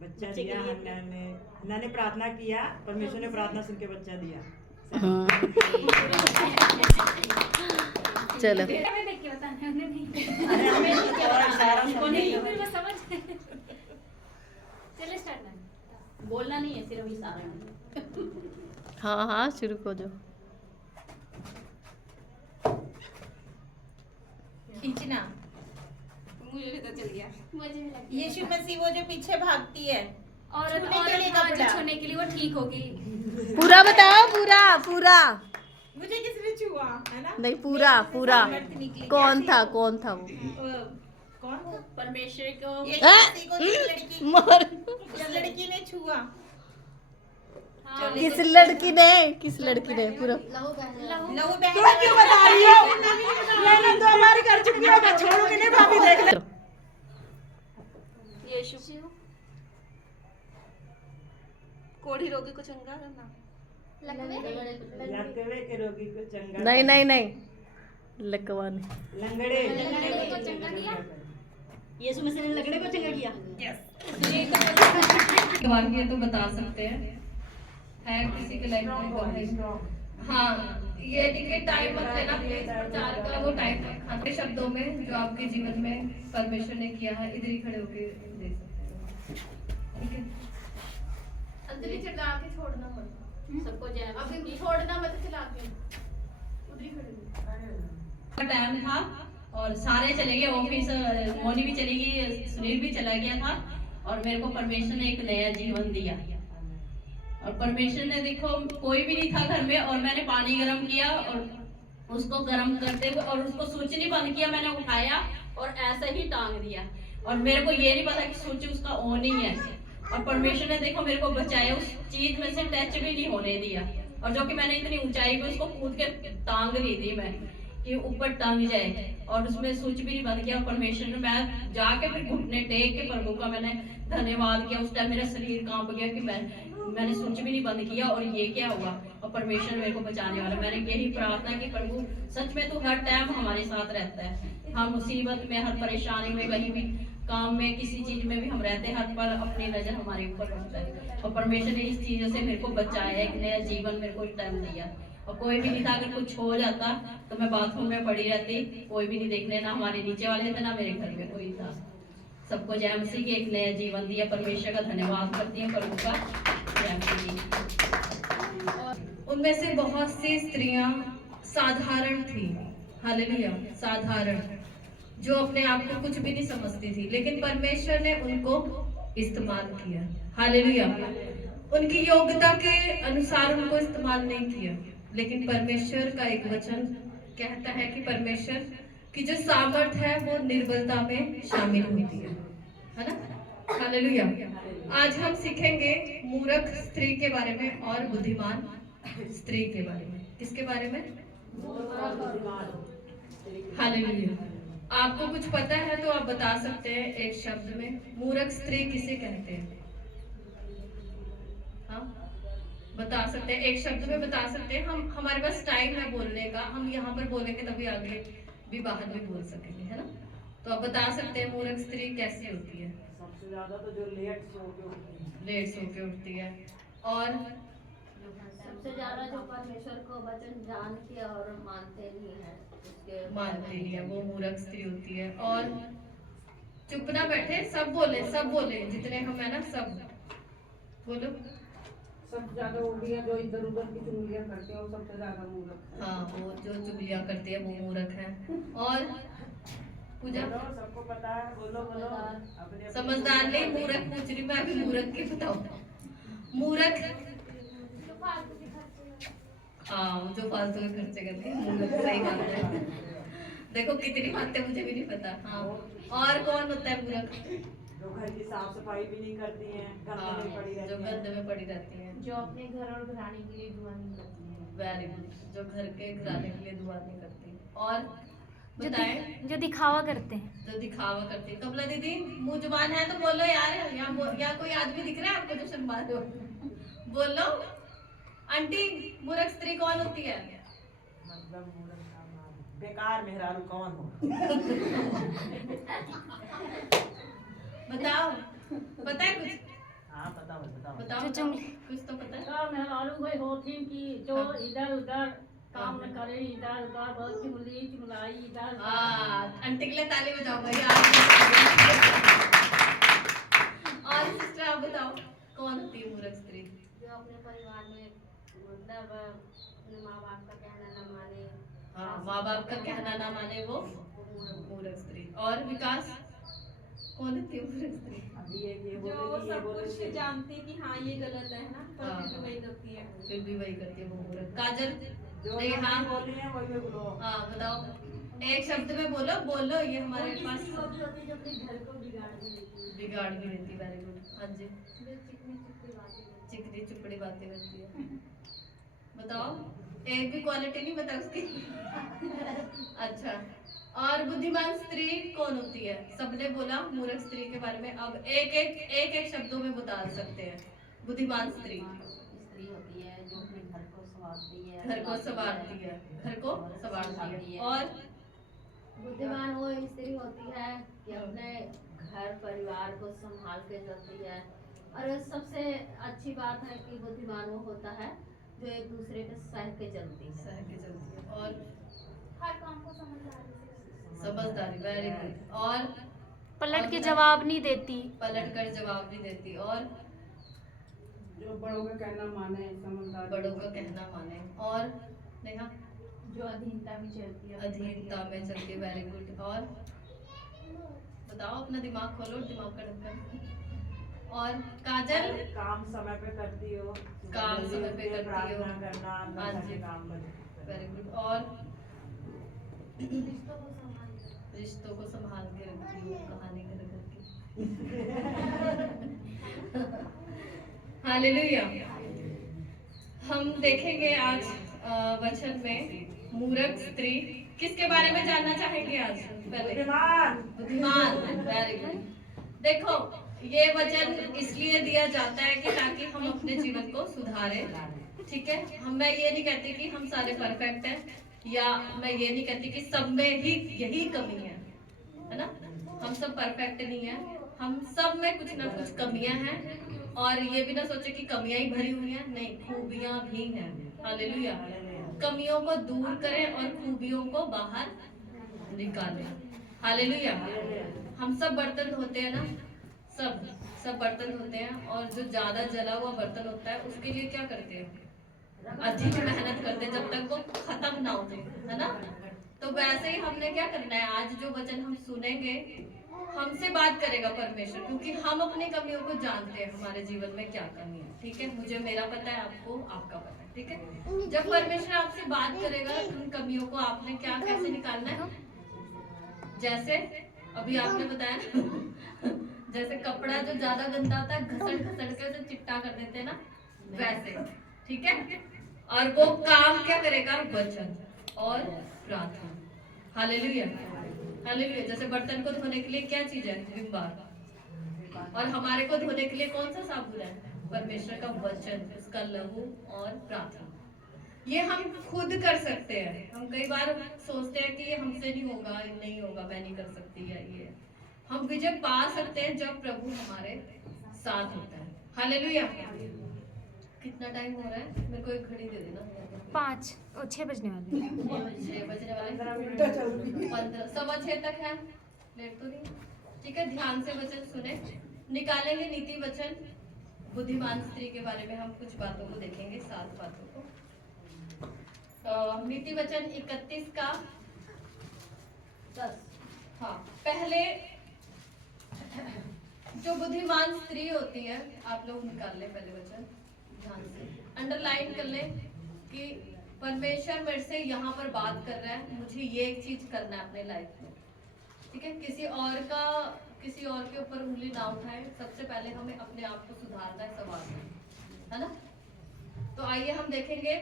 बच्चा दिया हन्ना ने प्रार्थना किया, परमेश्वर ने प्रार्थना सुन के बच्चा दिया। चलो हमें देख के बताना है, उन्हें नहीं। अरे हमें सारा फिर वो समझ चलो स्टार्ट करना। बोलना नहीं है, सिर्फ इशारे में। हाँ हाँ शुरू कर दो। खींचना। मुझे भी तो चल गया। मुझे भी लगता है। यीशु मसीह वो जो पीछे भागती है, औरत छूने के लिए हाँ, जो कपड़ा। छूने के लिए वो ठीक होगी। पूरा बताओ, पूरा पूरा। मुझे किसने छुआ है ना? नहीं पूरा पूरा। सामर्थ्य निकली। कौन था कौन था वो? कौन था? परमेश्वर को यीशु मसीह को मार। इस लड़की ने छुआ। किस लड़की ने पूरा लहू बहन क्यों बता रही हो? मैंने 2 बार कर चुकी हूँ, मैं छोड़ूंगी नहीं भाभी, देख ले। यीशु कोढ़ी रोगी को चंगा करना। लकवे के रोगी को चंगा। नहीं नहीं नहीं लकवानी। लंगड़े को चंगा किया। यीशु मसीह ने लकड़े को चंगा किया। वाक्य तो बता सकते हैं, है किसी के लाइफ में। हाँ ये देखिए टाइम मत लेना प्लीज, प्रचार का वो टाइम है। खाने शब्दों में जो आपके जीवन में परमेश्वर ने किया है, इधर ही खड़े होके दे सकते हैं। ठीक है, अंजलि चढ़ा के छोड़ना मत। सबको जय अभी छोड़ना मत चला के, उधर ही खड़े हो। टाइम था और सारे चले गए ऑफिस, मोनी भी चली गई, सुनील भी चला गया था, और मेरे को परमेश्वर ने एक नया जीवन दिया। और परमेश्वर ने देखो कोई भी नहीं था घर में, और मैंने पानी गर्म किया और उसको गर्म करते हुए और उसको स्विच नहीं बंद किया, मैंने उठाया और ऐसे ही टांग दिया। और मेरे को ये नहीं पता कि स्विच उसका ऑन ही है, और परमेश्वर ने देखो मेरे को बचाया, उस चीज में से टच भी नहीं होने दिया। और जो कि मैंने इतनी ऊंचाई पे उसको कूद के टांग रही थी मैं कि ऊपर टांग जाए, और उसमें स्विच भी नहीं बंद किया। और परमेश्वर ने, मैं जाके फिर घुटने टेक के प्रभु का मैंने धन्यवाद किया। उस टाइम मेरा शरीर कांप गया कि मैंने स्विच भी नहीं बंद किया और ये क्या हुआ, और परमेश्वर मेरे को बचाने वाला। मैंने यही प्रार्थना की, प्रभु सच में तू हर टाइम हमारे साथ रहता है, हम मुसीबत में हर परेशानी में कहीं भी काम में किसी चीज में भी हम रहते हैं, हर पर अपनी नजर हमारे ऊपर रहता है। और परमेश्वर ने इस चीजों से मेरे को बचाया, एक नया जीवन मेरे को इस टाइम दिया। और कोई भी नहीं था, अगर कुछ हो जाता तो मैं बाथरूम में पड़ी रहती, कोई भी नहीं देखने, ना हमारे नीचे वाले थे ना मेरे घर में कोई था। सबको जय मसीह की एक नया जीवन दिया। परमेश्वर का धन्यवाद करती हूँ, प्रभु का जय मसीह। उनमें से बहुत सी स्त्रियां साधारण थी, हालेलुया, साधारण, जो अपने आप को कुछ भी नहीं समझती थी, लेकिन परमेश्वर ने उनको इस्तेमाल किया, हालेलुया। उनकी योग्यता के अनुसार उनको इस्तेमाल नहीं किया, लेकिन परमेश्वर का एक वचन कहता है कि परमेश्वर की जो सामर्थ है वो निर्बलता में शामिल होती है ना, हालेलुया। आज हम सीखेंगे मूर्ख स्त्री के बारे में और बुद्धिमान स्त्री के बारे में। किसके बारे में? हालेलुया। आपको कुछ पता है तो आप बता सकते हैं एक शब्द में, मूर्ख स्त्री किसे कहते हैं? हाँ, बता सकते हैं, एक शब्द में बता सकते हैं। हम, हमारे पास टाइम है बोलने का, हम यहाँ पर बोलेंगे तभी आगे भी बाहर भी बोल सकेंगे, है ना। तो आप बता सकते हैं मूर्ख स्त्री कैसी होती है? सबसे ज्यादा तो जो लेट सो के उठती है, लेट सो के उठती है। और सबसे ज्यादा जो परमेश्वर को वचन जानती है और मानते नहीं है, उसके मानती नहीं है, वो मूर्ख स्त्री होती है। और चुप ना बैठे, सब बोले, सब बोले, जितने हम है ना सब बोलो। सबसे ज्यादा वो भी है जो इधर उधर की चुगलियां करते हैं, वो सबसे ज्यादा मूर्ख। हाँ, वो जो चुगलियां करती है वो मूर्ख है। और पूजा सबको पता है, बोलो बोलो। अपने समझदार नहीं, मूर्ख पूछ रही मैं, अभी मूर्ख की बताओ। मूर्ख, हाँ, जो फालतू के खर्चे करती है मूर्ख, सही बात है। देखो कितनी बातें मुझे भी नहीं पता। हाँ, और कौन होता है मूर्ख? जो घर की साफ सफाई भी नहीं करती हैं, हाँ, गंदे में पड़ी रहती जो हैं। गंदे में पड़ी रहती है। जो अपने घर और घराने के लिए दुआ नहीं करती है। वेरी गुड, जो घर के घराने के लिए दुआ नहीं करती। और बताएं, जो दिखावा करते हैं। जो दिखावा करती है। कमला दीदी, मुंह जुबान है तो बोलो यार, या कोई आदमी दिख रहा है आपको जो शर्मा रहे हो? बोलो। आंटी, मूर्ख स्त्री कौन होती है? मतलब मूर्ख का नाम बेकार मेहरारू कौन हो? बताओ, पता है कुछ? हाँ पता है, बताओ। बताओ, जो बताओ, कुछ तो पता है? मेहरारू कोई होती कि जो इधर उधर काम न करे, इधर उधर बहुत चुगली चुगलाई इधर। हाँ, आंटी के लिए ताली बजाओ भाई। और सिस्टर आप बताओ, कौन होती है मूर्ख स्त्री? जो अपने परिवार में मतलब अपने माँ बाप का कहना न माने। हाँ, माँ बाप का कहना ना माने, वो मूर्ख स्त्री। और विकास, कौन होती है मूर्ख स्त्री? अभी एक ये जो बोलेगी, ये सब कुछ बोलेगी। जानती कि हाँ ये गलत है ना, पर हाँ। फिर भी वही करती है। फिर भी वही करती है वो मूर्ख। काजल, जो नहीं, हाँ, बोल रही है वही बोलो। हाँ बताओ, एक शब्द में बोलो, बोलो, ये हमारे पास वो भी होती है जो अपने घर को बिगाड़ भी देती है, बिगाड़ भी देती। Very good. हाँ जी, जो चिकनी चिकनी बातें करती चिकनी चुपड़ी बातें करती है। बताओ, एक भी क्वालिटी नहीं बता उसकी। अच्छा, और बुद्धिमान स्त्री कौन होती है? सबने बोला मूर्ख स्त्री के बारे में। अब एक शब्दों में बता सकते हैं बुद्धिमान स्त्री। स्त्री होती है जो अपने घर को संवारती है, घर को संवारती है, घर को संवारती है। और बुद्धिमान वो स्त्री होती है कि अपने घर परिवार को संभाल के चलती है। और सबसे अच्छी बात है कि बुद्धिमान वो होता है जो एक दूसरे के सह के चलती है। सह के चलती है। और हर काम को समझदारी से समझदारी, वेरी गुड। और पलट के जवाब नहीं देती। पलट कर जवाब नहीं देती। और जो बड़ों का कहना माने, समझदार। बड़ों का कहना माने। और नेहा, जो अधीनता में चलती है। अधीनता में चलती है। Very good. और बताओ, अपना दिमाग खोलो, दिमाग का ढक्कन। और काजल, काम समय पे करती हो, काम समय पे करती हो। प्रार्थना करना, हाँ घर जी। के काम वेरी गुड। और रिश्तों को संभाल रिश्तों को संभाल के रखती हो, कहानी घर घर की। हालेलुया। हम देखेंगे आज वचन में मूर्ख स्त्री। किसके बारे में जानना चाहेंगे आज? पहले बुद्धिमान। Very good. देखो, ये वचन इसलिए दिया जाता है कि ताकि हम अपने जीवन को सुधारें, ठीक है। मैं ये नहीं कहती कि हम सारे परफेक्ट हैं, या मैं ये नहीं कहती कि सब में ही यही कमी है ना। हम सब परफेक्ट नहीं है, हम सब में कुछ ना कुछ कमियां हैं। और ये भी ना सोचे कि कमियां ही भरी हुई हैं, नहीं, खूबियां भी हैं। हालेलुया। कमियों को दूर करें और खूबियों को बाहर निकालें। हालेलुया। हम सब बर्तन होते हैं ना, सब बर्तन होते हैं, और जो ज्यादा जला हुआ बर्तन होता है उसके लिए क्या करते हैं? अधिक मेहनत करते हैं जब तक वो खत्म ना हो, है ना। तो वैसे ही हमने क्या करना है, आज जो वचन हम सुनेंगे, हमसे बात करेगा परमेश्वर, क्योंकि हम अपनी कमियों को जानते हैं, हमारे जीवन में क्या कमी है। ठीक है, मुझे मेरा पता है, आपको आपका पता है। ठीक है, जब परमेश्वर आपसे बात करेगा, उन कमियों को आपने क्या कैसे निकालना है? जैसे अभी आपने बताया ना, जैसे कपड़ा जो ज्यादा गंदा होता है, घसड़ घसड़ के उसे चिट्टा कर देते हैं ना, वैसे। ठीक है, और वो काम क्या करेगा? वचन और प्रार्थना। Hallelujah, hallelujah. जैसे बर्तन को धोने के लिए क्या चीज है? Vim bar. और हमारे को धोने के लिए कौन सा साबुन है? परमेश्वर का वचन, उसका लहू और प्रार्थना। ये हम खुद कर सकते हैं। हम कई बार सोचते हैं कि ये हमसे नहीं होगा, नहीं होगा, मैं नहीं कर सकती, या ये। हम विजय पा सकते हैं जब प्रभु हमारे साथ होता है। हालेलुया। कितना टाइम हो रहा है? मेरे को एक घड़ी दे देना। 5 और 6 बजने वाले हैं। 6 बजने वाले, 15 सवा 6 तक है, लेट तो नहीं। ठीक है, ध्यान से वचन सुने, निकालेंगे नीति वचन। बुद्धिमान स्त्री के बारे में हम कुछ बातों को देखेंगे, 7 बातों को। नीति वचन 31 का 10। हाँ, पहले जो बुद्धिमान स्त्री होती है, आप लोग निकाल ले पहले वचन ध्यान से, अंडरलाइन कर ले कि परमेश्वर मेरे से यहाँ पर बात कर रहा है, मुझे ये एक चीज करना है अपने लाइफ में। ठीक है, किसी और के ऊपर उंगली ना उठाए। सबसे पहले हमें अपने आप को सुधारना है, संवारना है ना। तो आइए हम देखेंगे,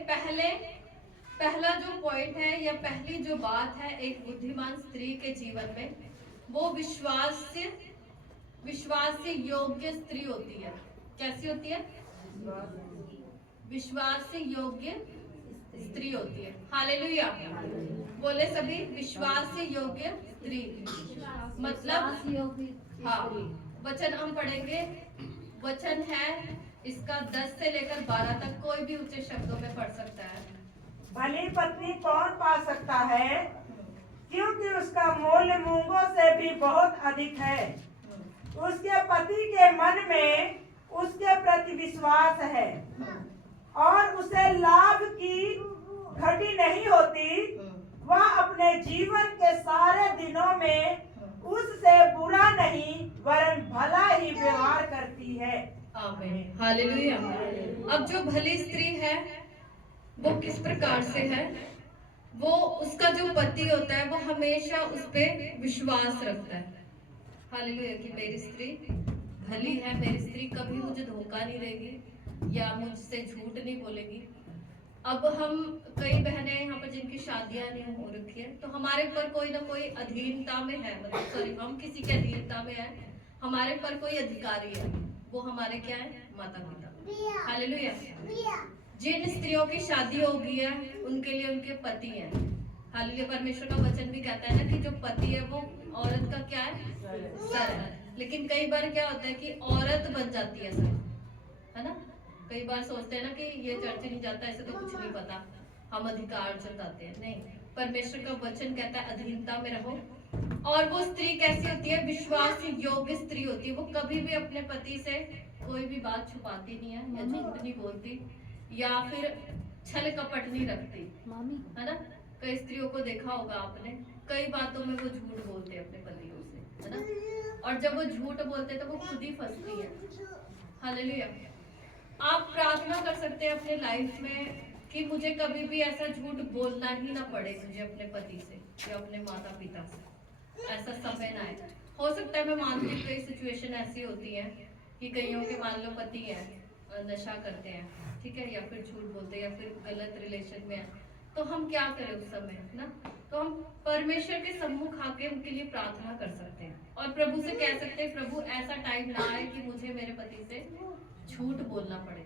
पहला जो पॉइंट है, या पहली जो बात है एक बुद्धिमान स्त्री के जीवन में, वो विश्वास से योग्य स्त्री होती है। कैसी होती है? विश्वास से योग्य स्त्री होती है। हालेलुया। बोले सभी, विश्वास से योग्य स्त्री। मतलब हाँ, वचन हम पढ़ेंगे। वचन है इसका 10 से लेकर 12 तक, कोई भी ऊंचे शब्दों में पढ़ सकता है। भली पत्नी कौन पा सकता है, क्योंकि उसका मूल्य मूंगों से भी बहुत अधिक है। उसके पति के मन में उसके प्रति विश्वास है, और उसे लाभ की घटी नहीं होती। वह अपने जीवन के सारे दिनों में उससे बुरा नहीं वरन भला ही व्यवहार करती है। आमीन, हालेलुया। अब जो भली स्त्री है वो किस प्रकार से है? वो, उसका जो पति होता है वो हमेशा उस पे विश्वास रखता है। हालेलुया, कि मेरी स्त्री भली है, मेरी स्त्री कभी मुझे धोखा नहीं देगी या मुझसे झूठ नहीं बोलेगी। अब हम कई बहनें यहाँ पर जिनकी शादियां नहीं हो रखी है, तो हमारे पर कोई ना कोई अधीनता में है, मतलब सॉरी, हम किसी के अधीनता में है, हमारे पर कोई अधिकारी है, वो हमारे क्या है? माता पिता। हालेलुया। जिन स्त्रियों की शादी हो गई है उनके लिए उनके पति हैं। हालेलुया। परमेश्वर का वचन भी कहता है ना कि जो पति है वो औरत का क्या है? सर है। लेकिन कई बार क्या होता है कि औरत बन जाती है सर, है ना। कई बार सोचते हैं ना कि ये चर्च नहीं जाता, ऐसे तो कुछ नहीं पता, हम अधिकार जताते हैं। नहीं, परमेश्वर का वचन कहता है अधीनता में रहो। और वो स्त्री कैसी होती है? विश्वास योग्य स्त्री होती है। वो कभी भी अपने पति से कोई भी बात छुपाती नहीं है, या झूठ नहीं बोलती, या फिर छल कपट नहीं रखती, है ना। कई स्त्रियों को देखा होगा आपने, कई बातों में वो झूठ बोलते हैं अपने पतियों से, है ना। और जब वो झूठ बोलते हैं तो वो खुद ही फंसती है। हालेलुया। आप प्रार्थना कर सकते हैं अपने लाइफ में कि मुझे कभी भी ऐसा झूठ बोलना ही ना पड़े, मुझे अपने पति से या अपने माता पिता से ऐसा समय ना आए। हो सकता है, मैं मानती हूँ कई सिचुएशन ऐसी होती है कि कईयों के मान लो पति है, नशा करते हैं, ठीक है, या फिर झूठ बोलते हैं, या फिर गलत रिलेशन में है, तो हम क्या करें उस समय, है ना। तो हम परमेश्वर के सम्मुख आके उनके लिए प्रार्थना कर सकते हैं और प्रभु से कह सकते हैं, प्रभु ऐसा टाइम ना आए कि मुझे मेरे पति से झूठ बोलना पड़े।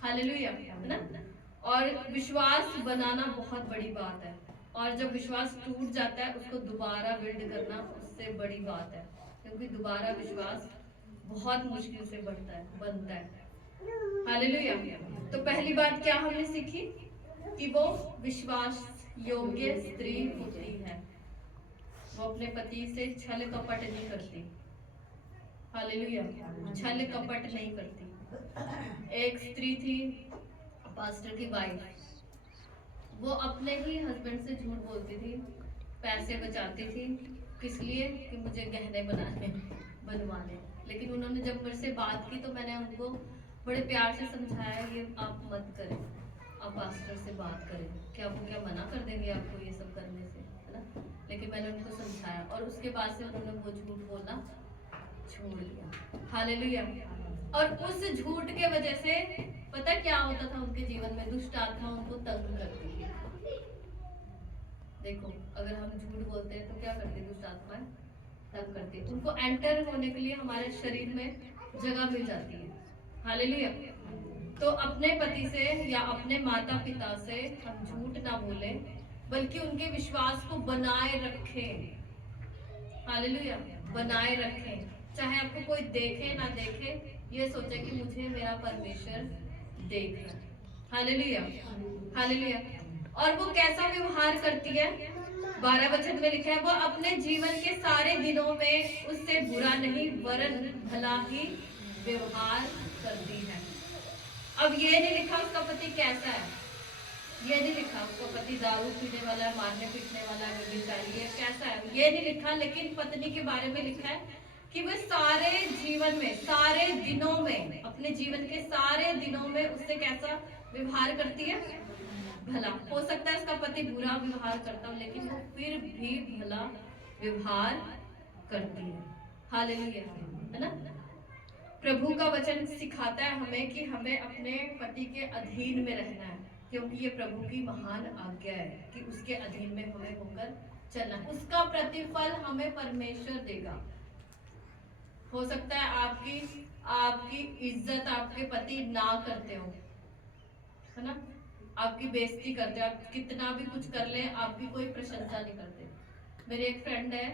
हालेलुया, है ना। और विश्वास बनाना बहुत बड़ी बात है। और जब विश्वास टूट जाता है उसको दोबारा बिल्ड करना उससे बड़ी बात है, क्योंकि दोबारा विश्वास बहुत मुश्किल से बनता है। हालेलुया। तो पहली बात क्या हमने सीखी कि वो विश्वास योग्य स्त्री होती है, वो अपने पति से छल कपट नहीं करती। हालेलुया। छल कपट नहीं करती। एक स्त्री थी पास्टर की वाइफ, वो अपने ही हस्बैंड से झूठ बोलती थी, पैसे बचाती थी, किस लिए कि मुझे गहने बनवाने। लेकिन उन्होंने जब मेरे से बात की तो मैंने उनको बड़े प्यार से समझाया ये आप मत करें, आप पास्टर से बात करें, क्या वो क्या मना कर देंगे आपको ये सब करने से, है ना। लेकिन मैंने उनको समझाया और उसके बाद से उन्होंने वो झूठ बोलना छोड़ दिया। हालेलुया। और उस झूठ के वजह से पता क्या होता था उनके जीवन में, दुष्ट आत्मा उनको तंग करती थी। देखो अगर हम झूठ बोलते हैं तो क्या करते, दुष्ट आत्मा तंग करती, उनको एंटर होने के लिए हमारे शरीर में जगह मिल जाती है। हालेलुया। तो अपने पति से या अपने माता पिता से हम झूठ ना बोलें, बल्कि उनके विश्वास को बनाए रखें। हालेलुया। बनाए रखें, चाहे आपको कोई देखे ना देखे, ये सोचे कि मुझे मेरा परमेश्वर देख रहा है। हालेलुया। हालेलुया। और वो कैसा व्यवहार करती है, 12 वचन में लिखा है, वो अपने जीवन के सारे दिनों में उससे बुरा नहीं वरन भला ही व्यवहार करती है। अब ये नहीं लिखा उसका पति कैसा है, ये नहीं लिखा उसका पति दारू पीने वाला है, मारने पीटने वाला है, व्यभिचारी है, कैसा है ये नहीं लिखा। लेकिन पत्नी के बारे में लिखा है कि वह सारे जीवन में, सारे दिनों में, अपने जीवन के सारे दिनों में उससे कैसा व्यवहार करती है, भला। हो सकता है उसका पति बुरा व्यवहार करता हो, लेकिन वो फिर भी भला व्यवहार करती है। हालेलुया, है ना। प्रभु का वचन सिखाता है हमें कि हमें अपने पति के अधीन में रहना है, क्योंकि ये प्रभु की महान आज्ञा है कि उसके अधीन में हमें होकर चलना। उसका प्रतिफल हमें परमेश्वर देगा। हो सकता है आपकी इज्जत आपके पति ना करते हो, है ना, आपकी बेइज्जती करते हो, आप कितना भी कुछ कर ले आपकी कोई प्रशंसा नहीं करते। मेरी एक फ्रेंड है,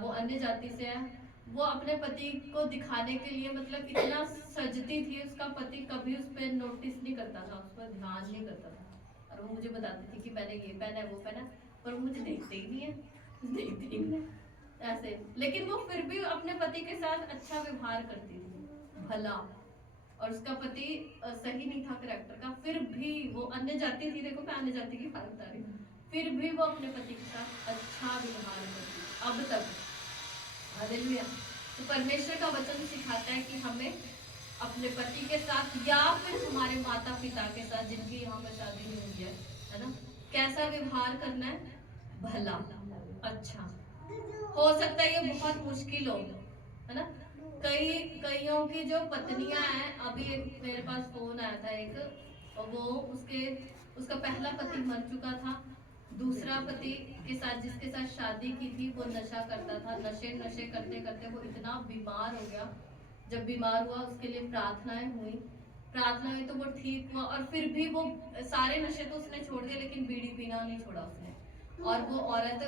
वो अन्य जाति से है, वो अपने पति को दिखाने के लिए मतलब इतना सजती थी, उसका पति कभी उस पर नोटिस नहीं करता था, उस पर ध्यान नहीं करता था। और वो मुझे बताती थी कि मैंने ये पहना है वो पहना, पर वो मुझे देखते ही नहीं है, देखते ही नहीं ऐसे। लेकिन वो फिर भी अपने पति के साथ अच्छा व्यवहार करती थी, भला। और उसका पति सही नहीं था कैरेक्टर का, फिर भी वो अन्य जाति थी, देखो मैं अन्य जाति की बात बता रही हूँ, फिर भी वो अपने पति के साथ अच्छा व्यवहार करती अब तक। हालेलुया। तो परमेश्वर का वचन सिखाता है कि हमें अपने पति के साथ या फिर हमारे माता पिता के साथ जिनकी यहाँ पर शादी नहीं हुई है ना, कैसा व्यवहार करना है, भला, अच्छा। हो सकता है ये बहुत मुश्किल हो, है ना। कईयों की जो पत्नियां हैं, अभी एक मेरे पास फोन आया था एक, और वो उसका पहला पति मर चुका था, दूसरा पति के साथ जिसके साथ शादी की थी वो नशा करता था, नशे करते करते वो इतना बीमार हो गया। जब बीमार हुआ उसके लिए प्रार्थनाएं हुई तो वो ठीक हुआ, और फिर भी वो सारे नशे तो उसने छोड़ दिए, लेकिन बीड़ी पीना नहीं छोड़ा उसने। और वो औरत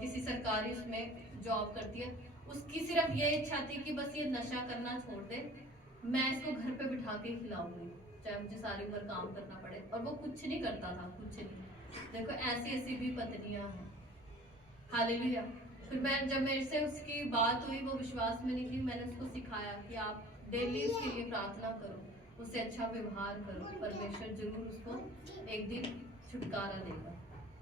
किसी सरकारी उसमें जॉब करती है, उसकी सिर्फ ये इच्छा थी कि बस ये नशा करना छोड़ दे, मैं इसको घर पे बिठा के खिलाऊंगी चाहे मुझे सारी उम्र काम करना पड़े। और वो कुछ नहीं करता था, कुछ नहीं। देखो ऐसी भी पत्नियां हैं। हालेलुया। फिर मैं जब मेरे से उसकी बात हुई, वो विश्वास में नहीं थी, मैंने उसको सिखाया कि आप डेली उसके लिए प्रार्थना करो, उससे अच्छा व्यवहार करो, परमेश्वर जरूर उसको एक दिन छुटकारा देगा।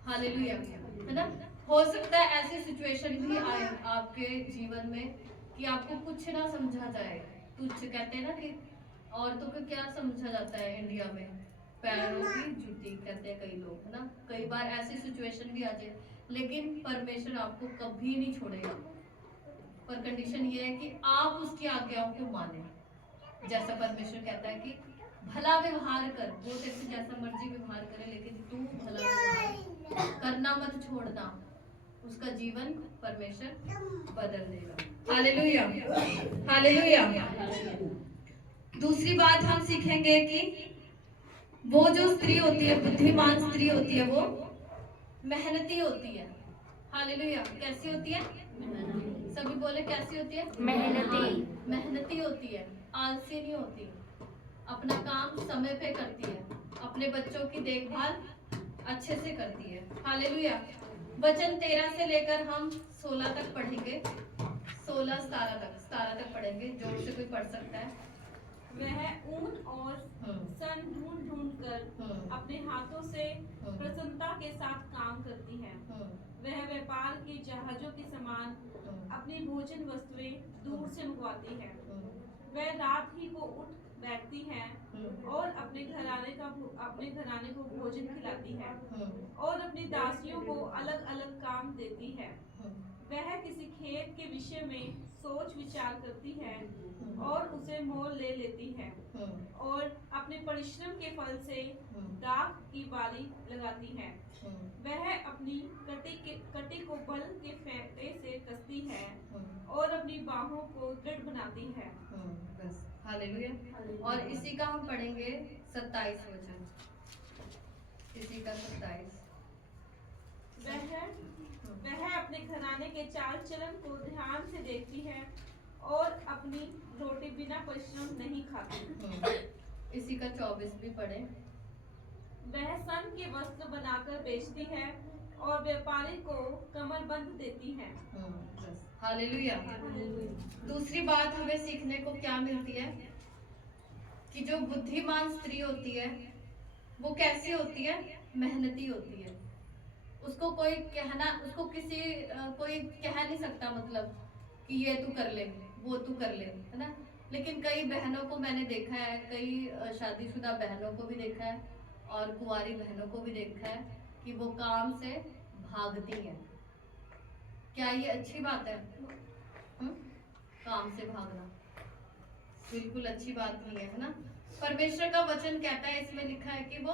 हालेलुया, है ना। हो सकता है ऐसी सिचुएशन भी आए आपके जीवन में कि आपको कुछ ना समझा जाए, तुच्छ कहते हैं ना कि औरतों को क्या समझा जाता है इंडिया में, पैरों की जूती कहते हैं कई लोग, है ना। कई बार ऐसी सिचुएशन भी आ जाए, लेकिन परमेश्वर आपको कभी नहीं छोड़ेगा, पर कंडीशन ये है कि आप उसकी आज्ञाओं को माने। जैसा परमेश्वर कहता है कि भला व्यवहार कर, वो तेरे से जैसा मर्जी व्यवहार करे, लेकिन तू भला व्यवहार करना मत छोड़ना, उसका जीवन परमेश्वर बदल देगा। Hallelujah, hallelujah. दूसरी बात हम सीखेंगे कि वो जो स्त्री होती है, बुद्धिमान स्त्री होती है, वो मेहनती होती है। हालेलुया। कैसी होती है? सभी बोले कैसी होती है? मेहनती। मेहनती होती है, आलसी नहीं होती, अपना काम समय पे करती है, अपने बच्चों की देखभाल अच्छे से करती है। हालेलुया। वचन 13 से लेकर हम 16 तक पढ़ेंगे, 17 तक पढ़ेंगे। जोर से कोई पढ़ सकता है? वह ऊन और सन ढूंढ ढूंढ कर अपने हाथों से प्रसन्नता के साथ काम करती है। वह व्यापार के जहाजों के समान अपनी भोजन वस्तुएं दूर से मंगवाती है। वह रात ही को उठ बैठती है और अपने घराने को भोजन खिलाती है और अपनी दासियों को अलग अलग काम देती है। वह किसी खेत के विषय में सोच विचार करती है और उसे मोल ले लेती है और अपने परिश्रम के फल से दाख की बाली लगाती है। वह अपनी कटी को बल के फेंटे से कसती है और अपनी बाहों को दृढ़ बनाती है। बस। हालेलुया। और इसी का हम पढ़ेंगे 27 वचन, इसी का 27। वह अपने घराने के चाल चलन को ध्यान से देखती है और अपनी रोटी बिना परिश्रम नहीं खाती। इसी का 24 भी पढ़े। वह सन के वस्त्र बनाकर बेचती है और व्यापारी को कमरबंद देती है। हालेलुया। दूसरी बात हमें सीखने को क्या मिलती है कि जो बुद्धिमान स्त्री होती है वो कैसी होती है? मेहनती होती है। उसको कोई कह नहीं सकता मतलब कि ये तू कर ले, वो तू कर ले, है ना। लेकिन कई बहनों को मैंने देखा है, कई शादीशुदा बहनों को भी देखा है और कुंवारी बहनों को भी देखा है कि वो काम से भागती हैं। क्या ये अच्छी बात है? काम से भागना बिल्कुल अच्छी बात नहीं है ना। परमेश्वर का वचन कहता है, इसमें लिखा है कि वो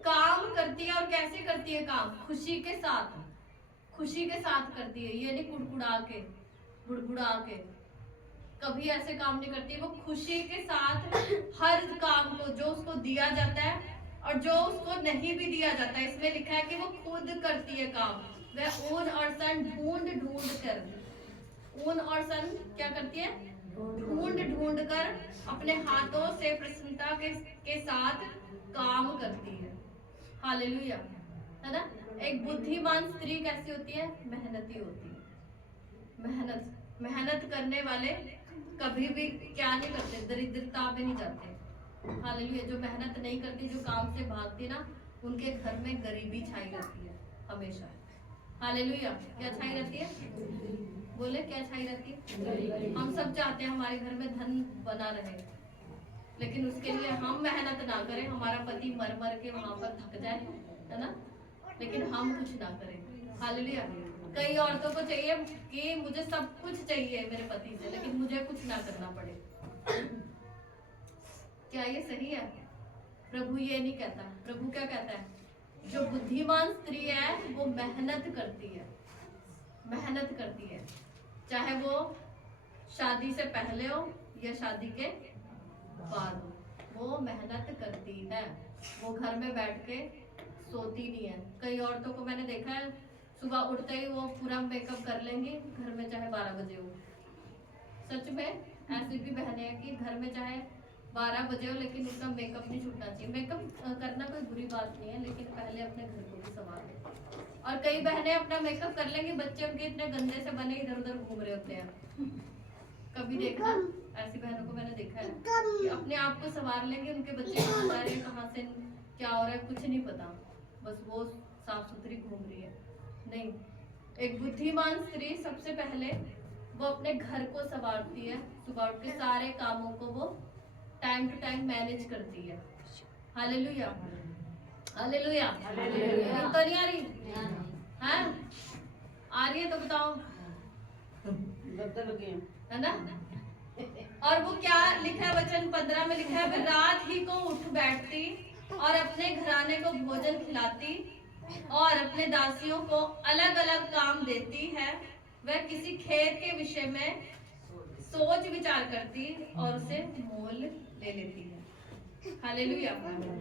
काम करती है। और कैसे करती है काम? खुशी के साथ, खुशी के साथ करती है। ये नहीं कुड़कुड़ा के, बुड़बुड़ा के, कभी ऐसे काम नहीं करती। वो खुशी के साथ हर काम को, जो उसको दिया जाता है और जो उसको नहीं भी दिया जाता है, इसमें लिखा है कि वो खुद करती है काम। वह ऊन और सन ढूंढ ढूंढ कर, ऊन और सन क्या करती है? ढूंढ ढूंढ कर अपने हाथों से प्रसन्नता के साथ काम करती है। हालेलुया, है ना। एक बुद्धिमान स्त्री कैसी होती है? मेहनती होती है। मेहनत करने वाले कभी भी क्या नहीं करते? दरिद्रता में नहीं जाते। हालेलुया। जो मेहनत नहीं करती, जो काम से भागती ना, उनके घर में गरीबी छाई रहती है हमेशा। हालेलुया। क्या छाई रहती है? बोले क्या छाई रहती है? हम सब चाहते हैं हमारे घर में धन बना रहे, लेकिन उसके लिए हम मेहनत ना करें, हमारा पति मर मर के वहां पर थक जाए, है ना, लेकिन हम कुछ ना करें। हालेलुया। कई औरतों को चाहिए कि मुझे सब कुछ चाहिए मेरे पति से, लेकिन मुझे कुछ ना करना पड़े। क्या ये सही है? प्रभु ये नहीं कहता। प्रभु क्या कहता है? जो बुद्धिमान स्त्री है वो मेहनत करती है, मेहनत करती है, चाहे वो शादी से पहले हो या शादी के बाद हो, वो मेहनत करती है। वो घर में बैठ के सोती नहीं है। कई औरतों को मैंने देखा है, सुबह उठते ही वो पूरा मेकअप कर लेंगी, घर में चाहे 12 बजे हो। सच में ऐसी भी बहनें हैं कि घर में चाहे 12 बजे हो, लेकिन उनका मेकअप नहीं छूटना चाहिए। मेकअप करना कोई बुरी बात नहीं है, लेकिन पहले अपने घर को भी संभालें। और कई बहनें अपना मेकअप कर लेंगी, बच्चे उनके इतने गंदे से बने इधर उधर घूम रहे होते हैं। कभी देखना, ऐसी बहनों को मैंने देखा है कि अपने आप को संवार लेंगे, उनके बच्चे कहाँ जा रहे हैं, कहाँ से क्या हो रहा है, कुछ नहीं पता, बस वो साफ सुथरी घूम रही है। नहीं, एक बुद्धिमान स्त्री सबसे पहले वो अपने घर को संवारती है। सुबह उठ के सारे कामों को वो टाइम टू टाइम मैनेज करती है। Hallelujah, hallelujah. तो नहीं आ रही है? आ रही है तो बताओ, है ना। और वो क्या लिखा है? वचन 15 में लिखा है, वह रात ही को उठ बैठती और अपने घराने को भोजन खिलाती और अपने दासियों को अलग अलग काम देती है। वह किसी खेत के विषय में सोच विचार करती और उसे मोल ले लेती है। हालेलुया।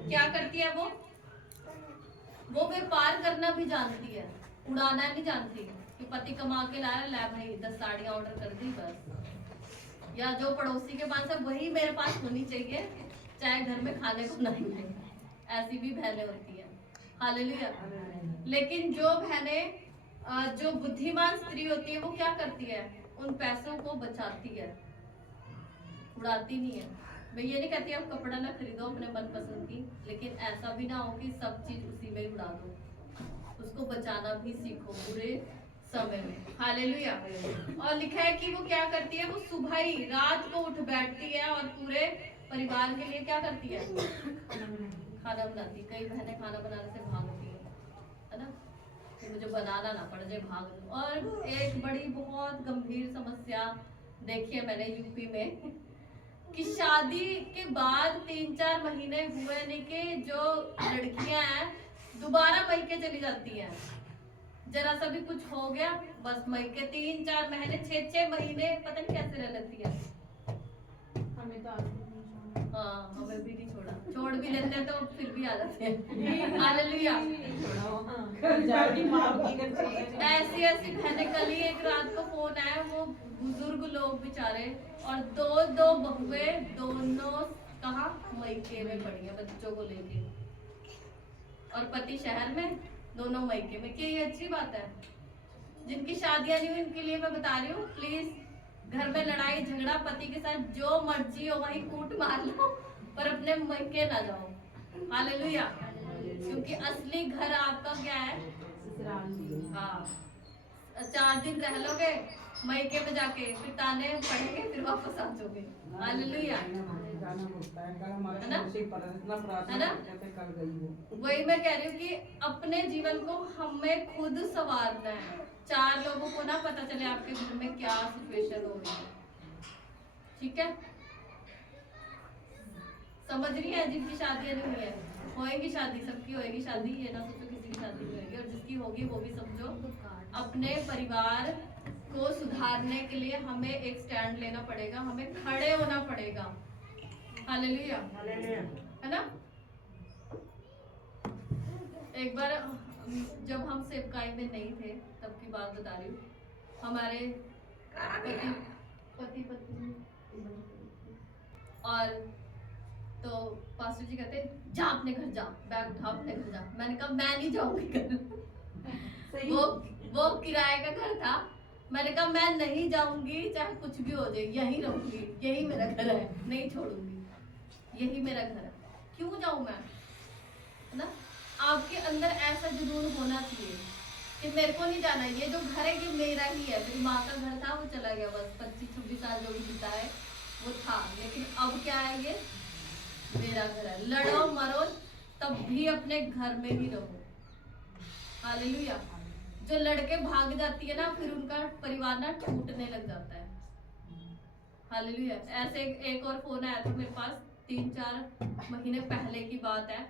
क्या करती है वो? वो व्यापार करना भी जानती है, उड़ाना नहीं जानती कि पति कमा के लाया, ला भाई 10 साड़ियाँ ऑर्डर कर दी बस, या जो पड़ोसी के पास है वही मेरे पास होनी चाहिए, चाहे घर में खाने को नहीं मिले। ऐसी भी बहनें होती हैं, हालेलुया। लेकिन जो बहनें जो बुद्धिमान स्त्री होती है वो क्या करती है, उन पैसों को बचाती है, उड़ाती नहीं है। मैं ये नहीं कहती आप कपड़ा ना खरीदो अपने मनपसंद की, लेकिन ऐसा भी ना हो कि सब चीज उसी में ही उड़ा दो, उसको बचाना भी सीखो बुरे समय में, हालेलुया। और लिखा है कि वो क्या करती है, वो सुबह ही रात को उठ बैठती है और पूरे परिवार के लिए क्या करती है, खाना बनाती। कई बहनें खाना बनाने से भागती है ना, कि मुझे बनाना ना पड़ जाए, भाग दो। और एक बड़ी बहुत गंभीर समस्या देखी है मैंने यूपी में, कि शादी के बाद 3-4 महीने हुए नहीं कि जो लड़कियां हैं दोबारा मैके चली जाती हैं, जरा सा भी कुछ हो गया बस मैके 3-4 महीने 6-6 महीने पता नहीं कैसे रह लेती है। हमें तो हाँ, हमें भी नहीं छोड़ा, छोड़ भी लेते हैं तो फिर भी आ जाते हैं, हालेलुया। ऐसी ऐसी बहनें, कल ही एक रात को फोन आया, वो बुजुर्ग लोग बेचारे, और दो बहुएं दोनों कहाँ मैके में पड़ी है बच्चों को लेके, और पति शहर में, दोनों मैके में। क्या ये अच्छी बात है? जिनकी शादियां नहीं हुई उनके लिए मैं बता रही हूँ, प्लीज घर में लड़ाई झगड़ा पति के साथ जो मर्जी हो वहीं कूट मार लो, पर अपने मैके ना जाओ, हालेलुया। क्योंकि असली घर आपका क्या है, हाँ। 4 दिन रह लोगे मैके में जाके, फिर ताने पड़ेंगे, फिर वापस आ जाओगे, हालेलुया, है ना? वही मैं कह रही हूँ कि अपने जीवन को हमें खुद संवारना है, 4 लोगों को ना पता चले आपके घर में क्या सिचुएशन हो रही है, ठीक है? समझ रही है? जिनकी शादियां नहीं हुई है, होएगी शादी, सबकी होएगी शादी, ये ना सोचो किसी की शादी नहीं होगी, और जिसकी होगी वो भी समझो अपने परिवार को सुधारने के लिए हमें एक स्टैंड लेना पड़ेगा, हमें खड़े होना पड़ेगा, हालेलुया, है ना? एक बार जब हम सेवकाई में नहीं थे तब की बात बता रही हूँ, हमारे पति पत्नी और तो पास्टर जी कहते जा अपने घर जा, बैग उठा अपने घर जा। मैंने कहा मैं नहीं जाऊंगी घर, वो किराए का घर था, मैंने कहा मैं नहीं जाऊंगी, चाहे कुछ भी हो जाए, यहीं रहूंगी, यही मेरा घर है, नहीं छोड़ूंगी, यही मेरा घर है, क्यों जाऊं मैं, है ना? आपके अंदर ऐसा जुनून होना चाहिए कि मेरे को नहीं जाना, ये जो घर है ये मेरा ही है, मेरी माँ का घर था वो चला गया, बस 25-26 साल जो भी बीता है वो था, लेकिन अब क्या है, ये मेरा घर है। लड़ो मरो तब भी अपने घर में ही रहो, हालेलुया। जो लड़के भाग जाती है ना, फिर उनका परिवार ना टूटने लग जाता है, हालेलुया। ऐसे एक और फोन आया था मेरे पास 3-4 महीने पहले की बात है,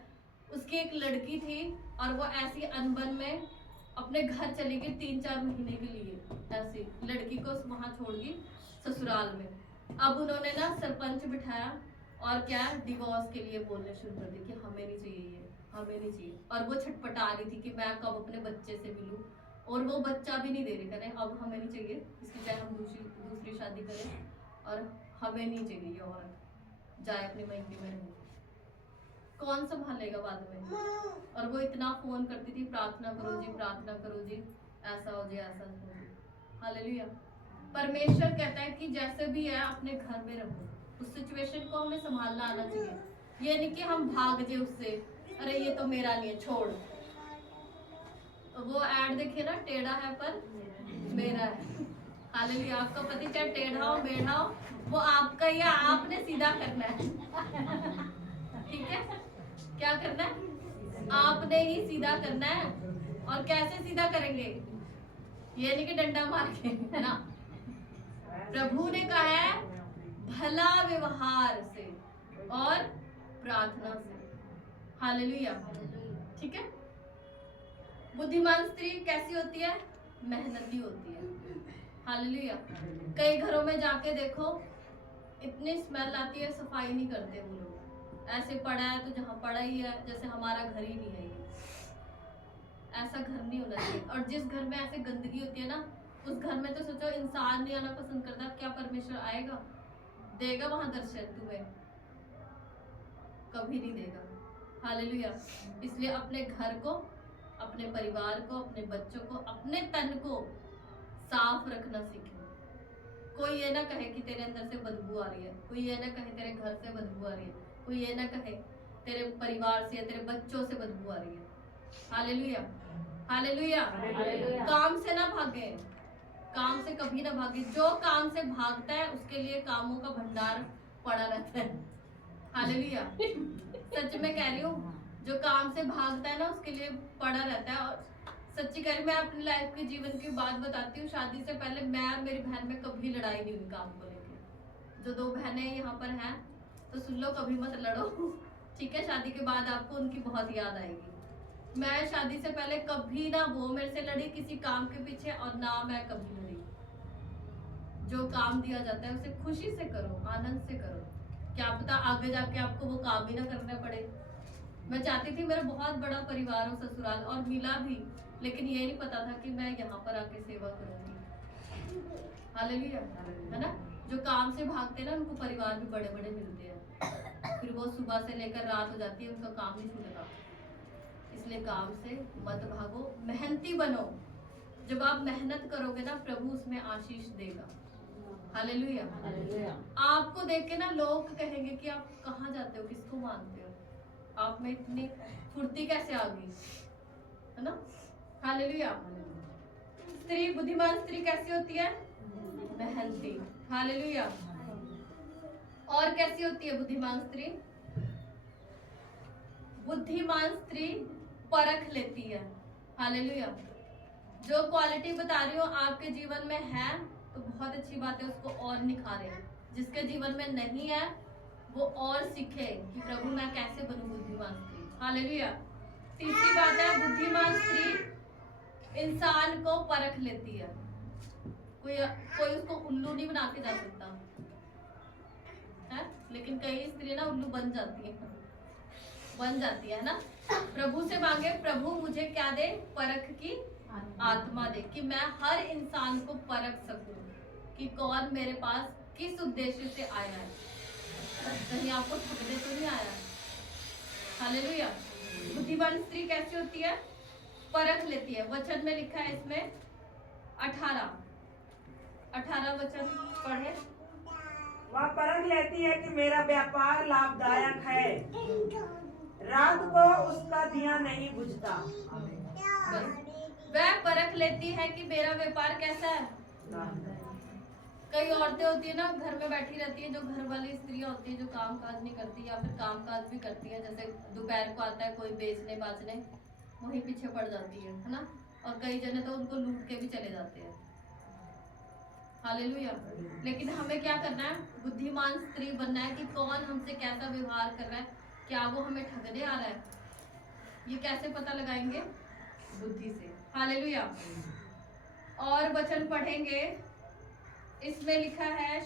उसकी एक लड़की थी और वो ऐसी अनबन में अपने घर चली गई 3-4 महीने के लिए, ऐसी लड़की को वहां छोड़ दी ससुराल में। अब उन्होंने ना सरपंच बिठाया और क्या डिवोर्स के लिए बोलने शुरू कर दी कि हमें नहीं चाहिए ये, हमें नहीं चाहिए, और वो छटपटा रही थी कि मैं कब अपने बच्चे से मिलूं, और वो बच्चा भी नहीं दे रहे, करें अब हमें नहीं चाहिए, इसकी चाहे हम दूसरी शादी करें, और हमें नहीं चाहिए ये औरत, जाए अपने मैके में रहे, कौन संभालेगा बाद में? और वो इतना फोन करती थी, प्रार्थना करो जी, प्रार्थना करो जी, ऐसा हो जाए, ऐसा हो जाए, हालेलुया। परमेश्वर कहता है कि जैसे भी है अपने घर में रहो, उस सिचुएशन को हमें संभालना आना चाहिए, ये नहीं कि हम भाग जाए उससे, अरे ये तो मेरा नहीं है, छोड़। वो ऐड देखिए ना, टेढ़ा है पर मेरा है, हालेलुया। आपका पति चाहे टेढ़ा हो मेढ़ा हो, वो आपका ही है, आपने सीधा करना है, ठीक है? क्या करना है? आपने ही सीधा करना है। और कैसे सीधा करेंगे? ये नहीं कि डंडा मार के ना, प्रभु ने कहा है भला व्यवहार से और प्रार्थना से, हालेलुया, ठीक है? बुद्धिमान स्त्री कैसी होती है? मेहनती होती है, हालेलुया। कई घरों में जाके देखो, इतनी स्मेल आती है, सफाई नहीं करते वो लोग, ऐसे पड़ा है तो जहाँ पड़ा ही है, जैसे हमारा घर ही नहीं है ये, ऐसा घर नहीं होना चाहिए। और जिस घर में ऐसे गंदगी होती है ना, उस घर में तो सोचो इंसान नहीं आना पसंद करता, क्या परमेश्वर आएगा? देगा वहां दर्शन तुम्हें? कभी नहीं देगा। हालेलुया। इसलिए अपने घर को, अपने परिवार को, अपने बच्चों को, अपने तन को साफ रखना सीखो। कोई ये ना कहे कि तेरे अंदर से बदबू आ रही है, कोई ये ना कहे तेरे घर से बदबू आ रही है, कोई ये ना कहे तेरे परिवार से या तेरे बच्चों से बदबू आ रही है। Hallelujah, hallelujah. काम से ना भागे, काम से कभी ना भागे। जो काम से भागता है उसके लिए कामों का भंडार पड़ा रहता है। हालेलुया, सच में कह रही हूँ, जो काम से भागता है ना उसके लिए पड़ा रहता है। और सच्ची कह रही, मैं अपनी लाइफ के जीवन की बात बताती हूँ। शादी से पहले मैं और मेरी बहन में कभी लड़ाई नहीं हुई काम को लेके। जो 2 बहनें यहाँ पर हैं तो सुन लो, कभी मत लड़ो, ठीक है? शादी के बाद आपको उनकी बहुत याद आएगी। मैं शादी से पहले कभी ना वो मेरे से लड़ी किसी काम के पीछे, और ना मैं कभी लड़ी। जो काम दिया जाता है उसे खुशी से करो, आनंद से करो। क्या पता आगे जाके आपको वो काम ही ना करना पड़े। मैं चाहती थी मेरा बहुत बड़ा परिवार हो ससुराल, और मिला भी, लेकिन ये नहीं पता था कि मैं यहाँ पर आके सेवा करूंगी। हालेलुया, है ना? जो काम से भागते हैं ना उनको परिवार भी बड़े बड़े मिलते हैं, फिर वो सुबह से लेकर रात हो जाती है, उनका काम नहीं छूटता। इसलिए काम से मत भागो, मेहनती बनो। जब आप मेहनत करोगे ना, प्रभु उसमें आशीष देगा। हालेलुया। आपको देख के ना लोग कहेंगे कि आप कहाँ जाते हो, किसको मानते हो, आप में इतनी फुर्ती कैसे आ गई, है ना? हालेलुया। स्त्री, बुद्धिमान स्त्री कैसी होती है? मेहनती। हालेलुया। और कैसी होती है बुद्धिमान स्त्री? बुद्धिमान स्त्री परख लेती है। हालेलुया। जो क्वालिटी बता रही हो आपके जीवन में है तो बहुत अच्छी बात है, उसको और निखारे। जिसके जीवन में नहीं है वो और सीखे कि प्रभु मैं कैसे बनूं बुद्धिमान स्त्री। हालेलुया। तीसरी बात है, बुद्धिमान स्त्री इंसान को परख लेती है। कोई उसको उल्लू नहीं बना के जा सकता है, लेकिन कई स्त्री ना उल्लू बन जाती है ना। प्रभु से मांगे, प्रभु मुझे क्या दे? परख की आत्मा दे, कि मैं हर इंसान को परख सकूं कि कौन मेरे पास किस उद्देश्य से आया है, कहीं आपको ठगने तो नहीं आया। हालेलुया। बुद्धिमान स्त्री कैसी होती है? परख लेती है। वचन में लिखा है इसमें 18 वचन पढ़े। वह परख लेती है कि मेरा व्यापार लाभदायक है, रात को उसका दिया नहीं बुझता। वह परख लेती है कि मेरा व्यापार कैसा है। कई औरतें होती है ना, घर में बैठी रहती है, जो घर वाली स्त्रियां होती है, जो काम काज नहीं करती या फिर काम काज भी करती है, जैसे दोपहर को आता है कोई बेचने बाचने, वहीं पीछे पड़ जाती है ना। और कई जने तो उनको लूट के भी चले जाते हैं। हालेलुया। लेकिन हमें क्या करना है? बुद्धिमान स्त्री बनना है कि कौन हमसे कैसा व्यवहार कर रहा है, क्या वो हमें ठगने आ रहा है। ये कैसे पता लगाएंगे? बुद्धि से। हालेलुया। और वचन पढ़ेंगे, इसमें लिखा है,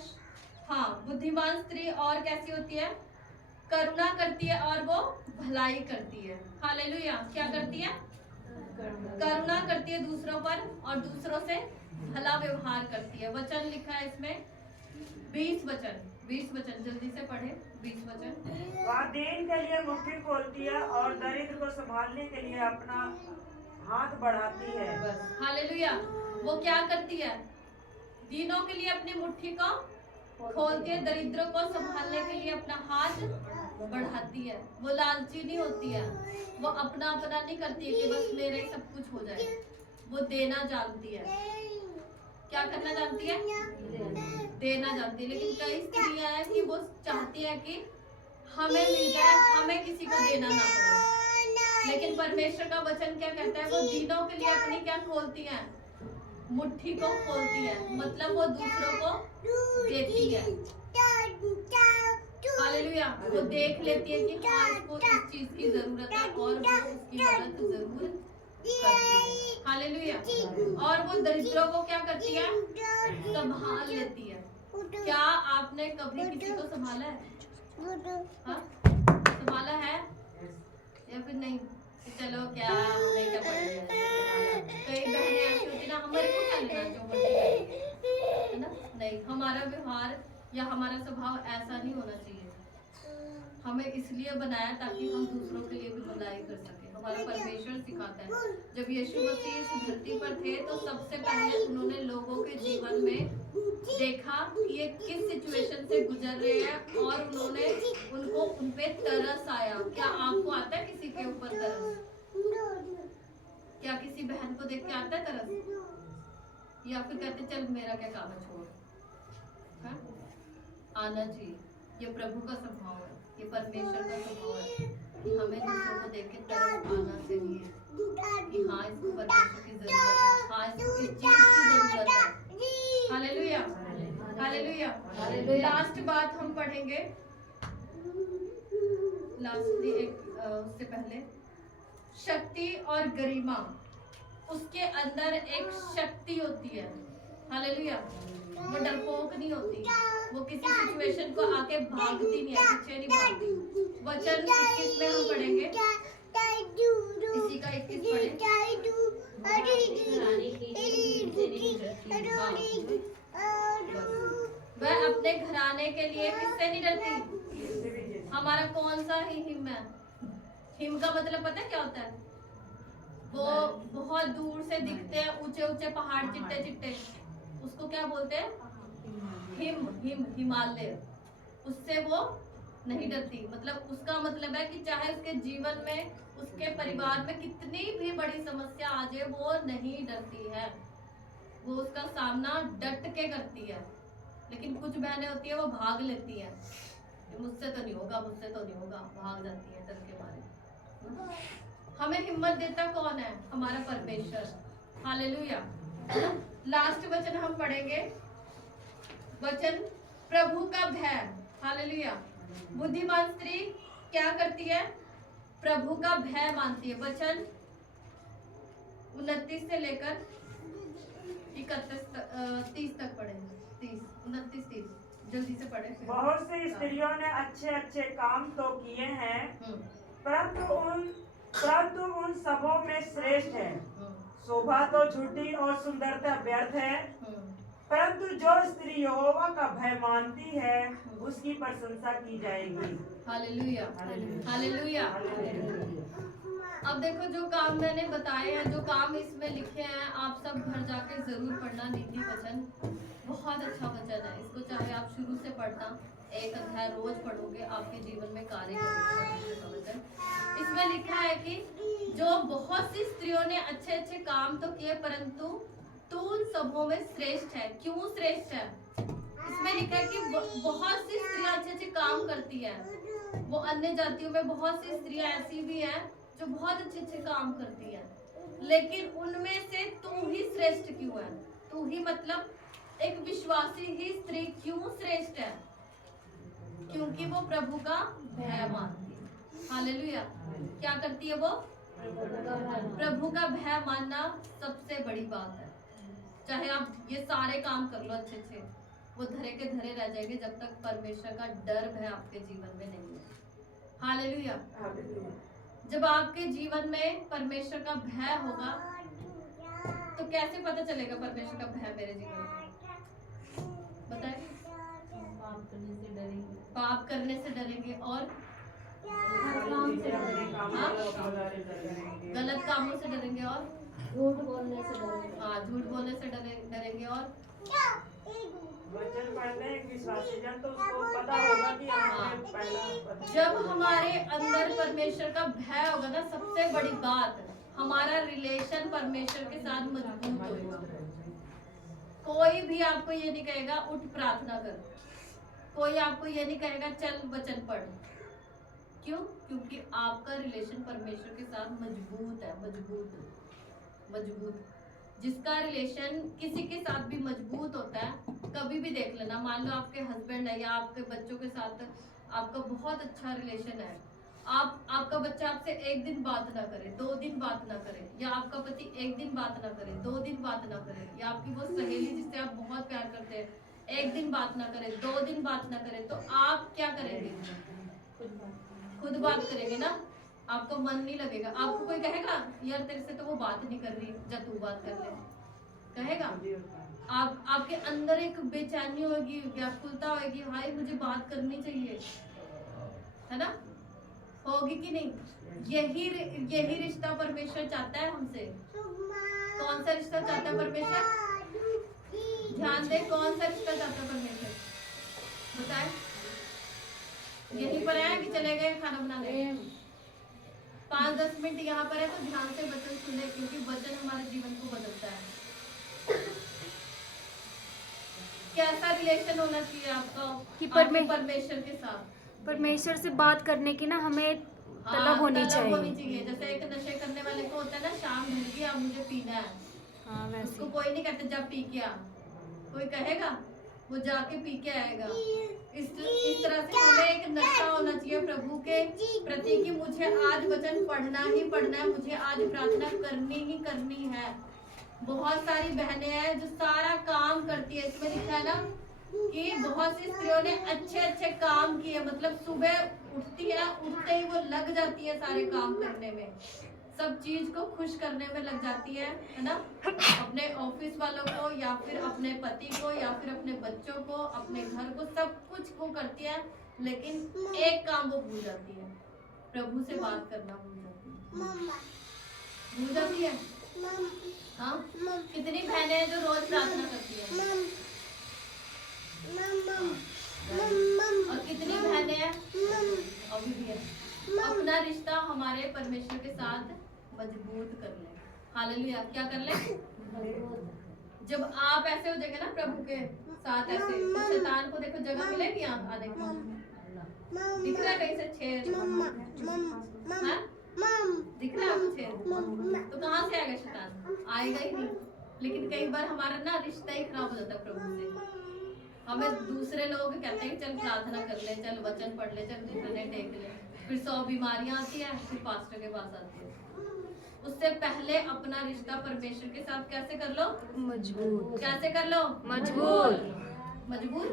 हाँ, बुद्धिमान स्त्री और कैसी होती है? करुणा करती है और वो भलाई करती है। हालेलुया। क्या करती है? करुणा करती है दूसरों पर और दूसरों से भला व्यवहार करती है। वचन लिखा है इसमें 20 वचन जल्दी से पढ़े। 20 वचन। वह दीन के लिए मुट्ठी खोलती है और दरिद्र को संभालने के लिए अपना हाथ बढ़ाती है। बस। हालेलुया। वो क्या करती है? दीनों के लिए अपनी मुट्ठी को खोलती है, दरिद्रों को संभालने के लिए अपना हाथ बढ़ाती है। वो लालची नहीं होती है, वो अपना नहीं करती है कि बस मेरे सब कुछ हो जाए। वो देना जानती है। क्या करना जानती है? देना जानती है। लेकिन कई स्त्रियां हैं कि वो चाहती है कि हमें मिल जाए, हमें किसी को देना ना पड़े। लेकिन परमेश्वर का वचन क्या कहता है? वो दीनों के लिए अपनी क्या खोलती है? मुट्ठी को खोलती है, मतलब वो दूसरों को देती है। हालेलुया। वो देख लेती है कि हाँ, इसको इस चीज की जरूरत है और वो उसकी मदद जरूर करती है। हालेलुया। और वो दरिद्रों को क्या करती है? संभाल लेती है। क्या आपने कभी किसी को संभाला है? हाँ? संभाला है या फिर नहीं? कि चलो क्या नहीं क्या पढ़ेंगे। कई बहनें ऐसी होती ना, हमारे को क्या लेना जो मर्जी करे, है ना। नहीं, हमारा व्यवहार या हमारा स्वभाव ऐसा नहीं होना चाहिए। हमें इसलिए बनाया ताकि हम दूसरों के लिए भी भलाई कर सके। हमारा परमेश्वर सिखाता है। जब यीशु मसीह इस धरती पर थे तो सबसे पहले उन्होंने लोगों के जीवन में देखा कि ये किस सिचुएशन से गुजर रहे हैं और उन्होंने उनको उन पे तरस आया। क्या आपको आता है किसी के ऊपर तरस? क्या किसी बहन को देख के आता है तरस? या फिर कहते चल मेरा क्या काम है, छोड़। हाँ? आना चाहिए। ये प्रभु का स्वभाव है, ये परमेश्वर का स्वभाव है कि हमें दूसरों को देख के तरस आना चाहिए कि हाँ इसको परमेश्वर की जरूरत है, हाँ इसको इस चीज की जरूरत है। Hallelujah, hallelujah. लास्ट बात हम पढ़ेंगे, लास्ट एक उससे पहले शक्ति और गरिमा। उसके अंदर एक शक्ति होती है। हालेलुया। वो डरपोक नहीं होती, वो किसी सिचुएशन को आके भागती नहीं है, पीछे नहीं भागती। वचन 21 में हम पढ़ेंगे, इसी का 21 वह अपने घराने के लिए किससे नहीं डरती। हमारा कौन सा ही हिम है? हिम का मतलब पता है क्या होता है? वो बहुत दूर से दिखते हैं, ऊंचे ऊंचे पहाड़, चिट्टे चिट्टे, उसको क्या बोलते हैं? Him, him, Himalaya. उससे वो नहीं डरती। मतलब उसका मतलब है कि चाहे उसके जीवन में, उसके परिवार में कितनी भी बड़ी समस्या आ जाए, वो नहीं डरती है। वो उसका सामना डट के करती है। लेकिन कुछ बहनें होती है वो भाग लेती है, मुझसे तो नहीं होगा, मुझसे तो नहीं होगा, भाग जाती है डर के मारे। हमें हिम्मत देता कौन है? हमारा परमेश्वर। हालेलुया। लास्ट वचन हम पढ़ेंगे, वचन प्रभु का भय। हालेलुया। बुद्धिमान स्त्री क्या करती है? प्रभु का भय मानती है। वचन 29 से लेकर 30 तक पढ़ेंगे। 30, 29, 30 जल्दी से पढ़े। बहुत सी स्त्रियों ने अच्छे अच्छे काम तो किए हैं, परंतु उन सबों में श्रेष्ठ है। शोभा तो झूठी और सुंदरता व्यर्थ है, परंतु जो स्त्री यहोवा का भय मानती है उसकी प्रशंसा की जाएगी। Hallelujah, hallelujah. अब देखो जो काम मैंने बताए हैं, जो काम इसमें लिखे हैं, आप सब घर जाके जरूर पढ़ना। नीति वचन बहुत अच्छा वचन है। इसको चाहे आप शुरू से पढ़ना, एक अध्याय रोज पढ़ोगे, आपके जीवन में कार्य करेगा। इसमें लिखा है कि जो बहुत सी स्त्रियों ने अच्छे अच्छे काम तो किए, परंतु तू उन सबों में श्रेष्ठ है। क्यों श्रेष्ठ है? इसमें लिखा है कि बहुत सी स्त्रियां अच्छे अच्छे काम करती है। वो अन्य जातियों में बहुत सी स्त्रियां ऐसी भी हैं जो बहुत अच्छे अच्छे काम करती है, लेकिन उनमें से तू ही श्रेष्ठ क्यों है? तू ही मतलब एक विश्वासी ही स्त्री क्यों श्रेष्ठ है? क्योंकि वो प्रभु का भय मानती है। हालेलुया। क्या करती है वो? प्रभु का भय मानना सबसे बड़ी बात है। चाहे आप ये सारे काम कर लो अच्छे अच्छे, वो धरे के धरे रह जाएंगे जब तक परमेश्वर का डर भय आपके जीवन में नहीं है। हालेलुया। जब आपके जीवन में परमेश्वर का भय होगा तो कैसे पता चलेगा परमेश्वर का भय मेरे जीवन में? बताए? पाप करने से डरेंगे और गलत कामों से डरेंगे और झूठ बोलने से डरेंगे। हाँ, झूठ बोलने से डरेंगे और वचन पढ़ने एक विश्वासी जन तो उसको पता होगा कि हमें पहला। जब हमारे अंदर परमेश्वर का भय होगा ना, सबसे बड़ी बात हमारा रिलेशन परमेश्वर के साथ मजबूत होगा। कोई भी आपको ये नहीं कहेगा उठ प्रार्थना कर, कोई आपको ये नहीं कहेगा चल वचन पढ़। क्यों? क्योंकि आपका रिलेशन परमेश्वर के साथ मजबूत है। मजबूत जिसका रिलेशन किसी के साथ भी मजबूत होता है, कभी भी देख लेना, मान लो आपके हस्बैंड है या आपके बच्चों के साथ आपका बहुत अच्छा रिलेशन है, आपका बच्चा आपसे एक दिन बात ना करे, 2 दिन बात ना करे, या आपका पति 1 दिन बात ना करे, 2 दिन बात ना करे, या आपकी वो सहेली जिससे आप बहुत प्यार करते हैं 1 दिन बात ना करे, 2 दिन बात ना करे, तो आप क्या करेंगे? खुद बात करेंगे ना। आपका मन नहीं लगेगा। आपको कोई कहेगा यार तेरे से तो वो बात नहीं कर रही, जब तू बात कर ले, कहेगा? आपके अंदर एक बेचैनी होगी, व्याकुलता होगी, भाई मुझे बात करनी चाहिए, है ना? होगी कि नहीं? यही रिश्ता परमेश्वर चाहता है हमसे। कौन सा रिश्ता चाहता है परमेश्वर? ध्यान दे, कौन सा रिश्ता चाहता है परमेश्वर? बताए। यहीं पर है कि चले गए खाना बनाने? 5-10 मिनट यहाँ पर है तो ध्यान से वचन सुने, क्योंकि वचन हमारे जीवन को बदलता है। कैसा रिलेशन होना चाहिए आपका कि परमेश्वर के साथ? परमेश्वर से बात करने की ना हमें तलब होनी चाहिए। जैसे एक नशे करने वाले को होता है ना, शाम ढल गई अब मुझे पीना है, हाँ वैसे उसको कोई नहीं कहता जा पी के आ, कोई कहेगा? वो जाके पी के आएगा। इस तरह से हमें एक नशा होना चाहिए प्रभु के प्रति कि मुझे आज वचन पढ़ना ही पढ़ना है, मुझे आज प्रार्थना करनी ही करनी है। बहुत सारी बहनें हैं जो सारा काम करती है, इसमें लिखा है ना कि बहुत सी स्त्रियों ने अच्छे अच्छे काम किए, मतलब सुबह उठती है, उठते ही वो लग जाती है सारे काम करने में, सब चीज को खुश करने में लग जाती है ना? अपने ऑफिस वालों को या फिर अपने पति को या फिर अपने बच्चों को, अपने घर को, सब कुछ वो करती है, लेकिन एक काम वो भूल जाती है, प्रभु से बात करना भूल जाती है। हाँ, कितनी बहनें हैं जो रोज प्रार्थना करती है? और कितनी बहनें हैं अभी भी है अपना रिश्ता हमारे परमेश्वर के साथ मजबूत कर ले। हालेलुया। क्या कर ले? जब आप ऐसे हो जाएंगे ना प्रभु के साथ ऐसे, तो शैतान को देखो जगह मिलेगी आप आने को। दिख रहा है कहीं से छेद? हाँ? दिख रहा है आपको छेद? तो कहाँ से आएगा शैतान? आएगा ही नहीं। लेकिन कई बार हमारा ना रिश्ता ही खराब हो जाता है प्रभु से। हमें दूसरे लोग कहते हैं चल प्रार्थना कर ले, चल वचन पढ़ ले, चल घुटने टेक ले, फिर 100 बीमारियां आती है, फिर पास्टर के पास आती है। उससे पहले अपना रिश्ता परमेश्वर के साथ कैसे कर लो? मजबूत। कैसे कर लो? मजबूत। मजबूर?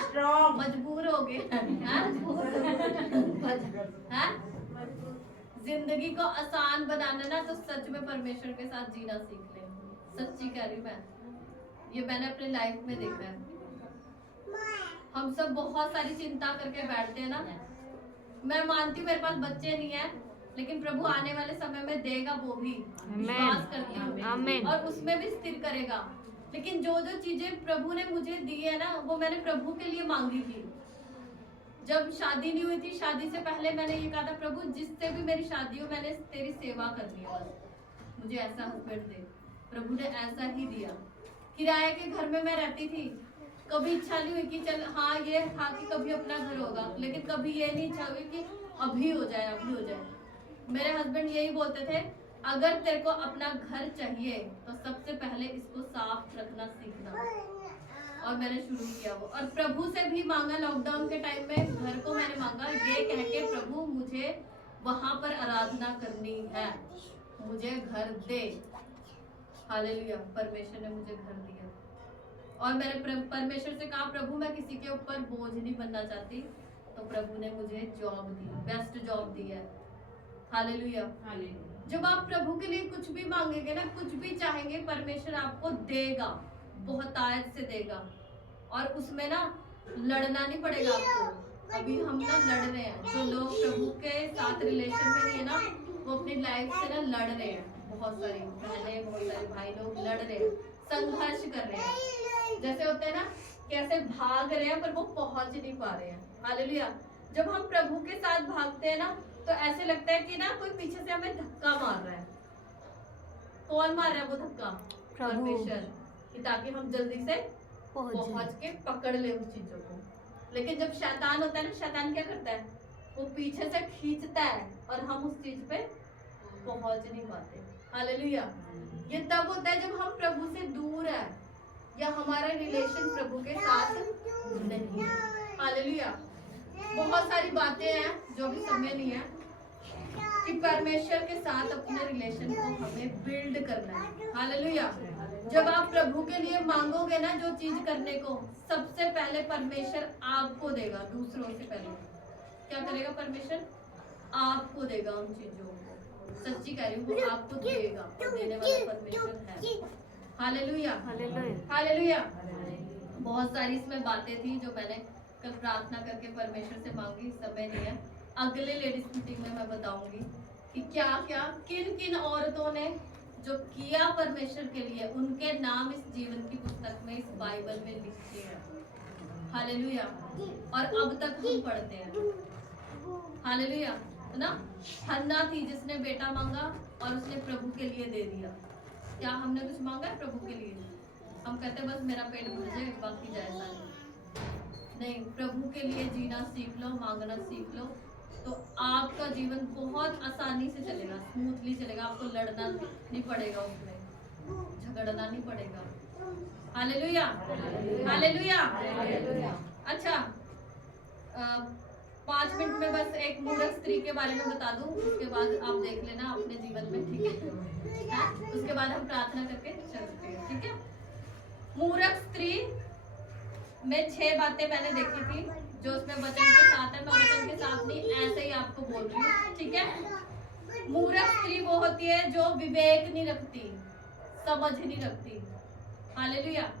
स्ट्रॉन्ग। मजबूर हो गए। जिंदगी को आसान बनाना ना, तो सच में परमेश्वर के साथ जीना सीख ले। सच्ची कह रही मैं, ये मैंने अपनी लाइफ में देखा है। हम सब बहुत सारी चिंता करके बैठते हैं ना। मैं मानती हूँ मेरे पास बच्चे नहीं है, लेकिन प्रभु आने वाले समय में देगा, वो भी विश्वास करती हूँ, और उसमें भी स्थिर करेगा। लेकिन जो जो चीजें प्रभु ने मुझे दी है ना, वो मैंने प्रभु के लिए मांगी थी। जब शादी नहीं हुई थी, शादी से पहले मैंने ये कहा था, प्रभु जिससे भी मेरी शादी हो, मैंने तेरी सेवा करनी है, बस मुझे ऐसा हस्बैंड दे। प्रभु ने ऐसा ही दिया। किराए के घर में मैं रहती थी, कभी इच्छा नहीं हुई कि चल हाँ ये था कि कभी अपना घर होगा, लेकिन कभी ये नहीं इच्छा हुई कि अभी हो जाए, अभी हो जाए। मेरे हस्बैंड यही बोलते थे, अगर तेरे को अपना घर चाहिए तो सबसे पहले इसको साफ रखना सीखना। और मैंने शुरू किया वो, और प्रभु से भी मांगा। लॉकडाउन के टाइम में घर को मैंने मांगा, ये कह के प्रभु मुझे वहां पर आराधना करनी है, मुझे घर दे। हालेलुया। परमेश्वर ने मुझे घर दिया, और मैंने परमेश्वर से कहा, प्रभु मैं किसी के ऊपर बोझ नहीं बनना चाहती, तो प्रभु ने मुझे जॉब दी, बेस्ट जॉब दी है। हालेलुया। जब आप प्रभु के लिए कुछ भी मांगेंगे ना, कुछ भी चाहेंगे, परमेश्वर आपको देगा, बहुतायत से देगा। और उसमें ना लड़ना नहीं पड़ेगा आपको। अभी हम ना लड़ रहे हैं, जो लोग प्रभु के साथ रिलेशन में नहीं है ना, वो अपनी लाइफ से ना लड़ रहे हैं। बहुत सारी बहनें, बहुत सारे भाई लोग लड़ रहे हैं, संघर्ष कर रहे हैं। जैसे होते हैं ना, कैसे भाग रहे हैं पर वो पहुंच नहीं पा रहे हैं। हालेलुया। जब हम प्रभु के साथ भागते हैं ना, तो ऐसे लगता है कि ना कोई पीछे से हमें धक्का मार रहा है। कौन मार रहा है वो धक्का? परमेश्वर, कि ताकि हम जल्दी से पहुंच के पकड़ ले उस चीजों को। लेकिन जब शैतान होता है ना, शैतान क्या करता है? वो पीछे से खींचता है और हम उस चीज पे पहुंच नहीं पाते। हालेलुया। ये तब होता है जब हम प्रभु से दूर है, या हमारा रिलेशन प्रभु के साथ नहीं है। हालेलुया। बहुत सारी बातें हैं जो भी समय नहीं है, कि परमेश्वर के साथ अपने रिलेशन को हमें बिल्ड करना है। हालेलुया। जब आप प्रभु के लिए मांगोगे ना जो चीज करने को, सबसे पहले परमेश्वर आपको देगा, दूसरों से पहले। क्या करेगा परमेश्वर? आपको देगा उन चीजों को। सच्ची कह रही हूँ, वो आपको देगा और देने वाला परमेश्वर है। Hallelujah, hallelujah. बहुत सारी इसमें बातें थी जो मैंने कल प्रार्थना करके परमेश्वर से मांगी, समय नहीं है। अगले लेडीज मीटिंग में मैं बताऊंगी कि क्या क्या किन किन औरतों ने जो किया परमेश्वर के लिए, उनके नाम इस जीवन की पुस्तक में, इस बाइबल में लिखे हैं। हालेलुया। और अब तक हम पढ़ते हैं। हालेलुया, है ना। हन्ना थी जिसने बेटा मांगा और उसने प्रभु के लिए दे दिया। क्या हमने कुछ मांगा है प्रभु के लिए? हम कहते हैं बस मेरा पेट भर जाए, बाकी जाए सारे। नहीं, प्रभु के लिए जीना सीख लो, मांगना सीख लो, तो आपका जीवन बहुत आसानी से चलेगा, स्मूथली चलेगा। आपको लड़ना नहीं पड़ेगा, उसमें झगड़ना नहीं पड़ेगा। Hallelujah, hallelujah. अच्छा, 5 मिनट में बस एक मूर्ख स्त्री के बारे में बता दूं, उसके बाद आप देख लेना अपने जीवन में, ठीक है? उसके बाद हम प्रार्थना करके चलते हैं, ठीक है? मूर्ख स्त्री में 6 बातें मैंने देखी थी जो उसमें वचन के साथ है। मैं वचन के साथ नहीं, ऐसे ही आपको बोल रही हूँ, ठीक है? मूर्ख स्त्री वो होती है जो विवेक नहीं रखती, समझ नहीं रखती। हालेलुया,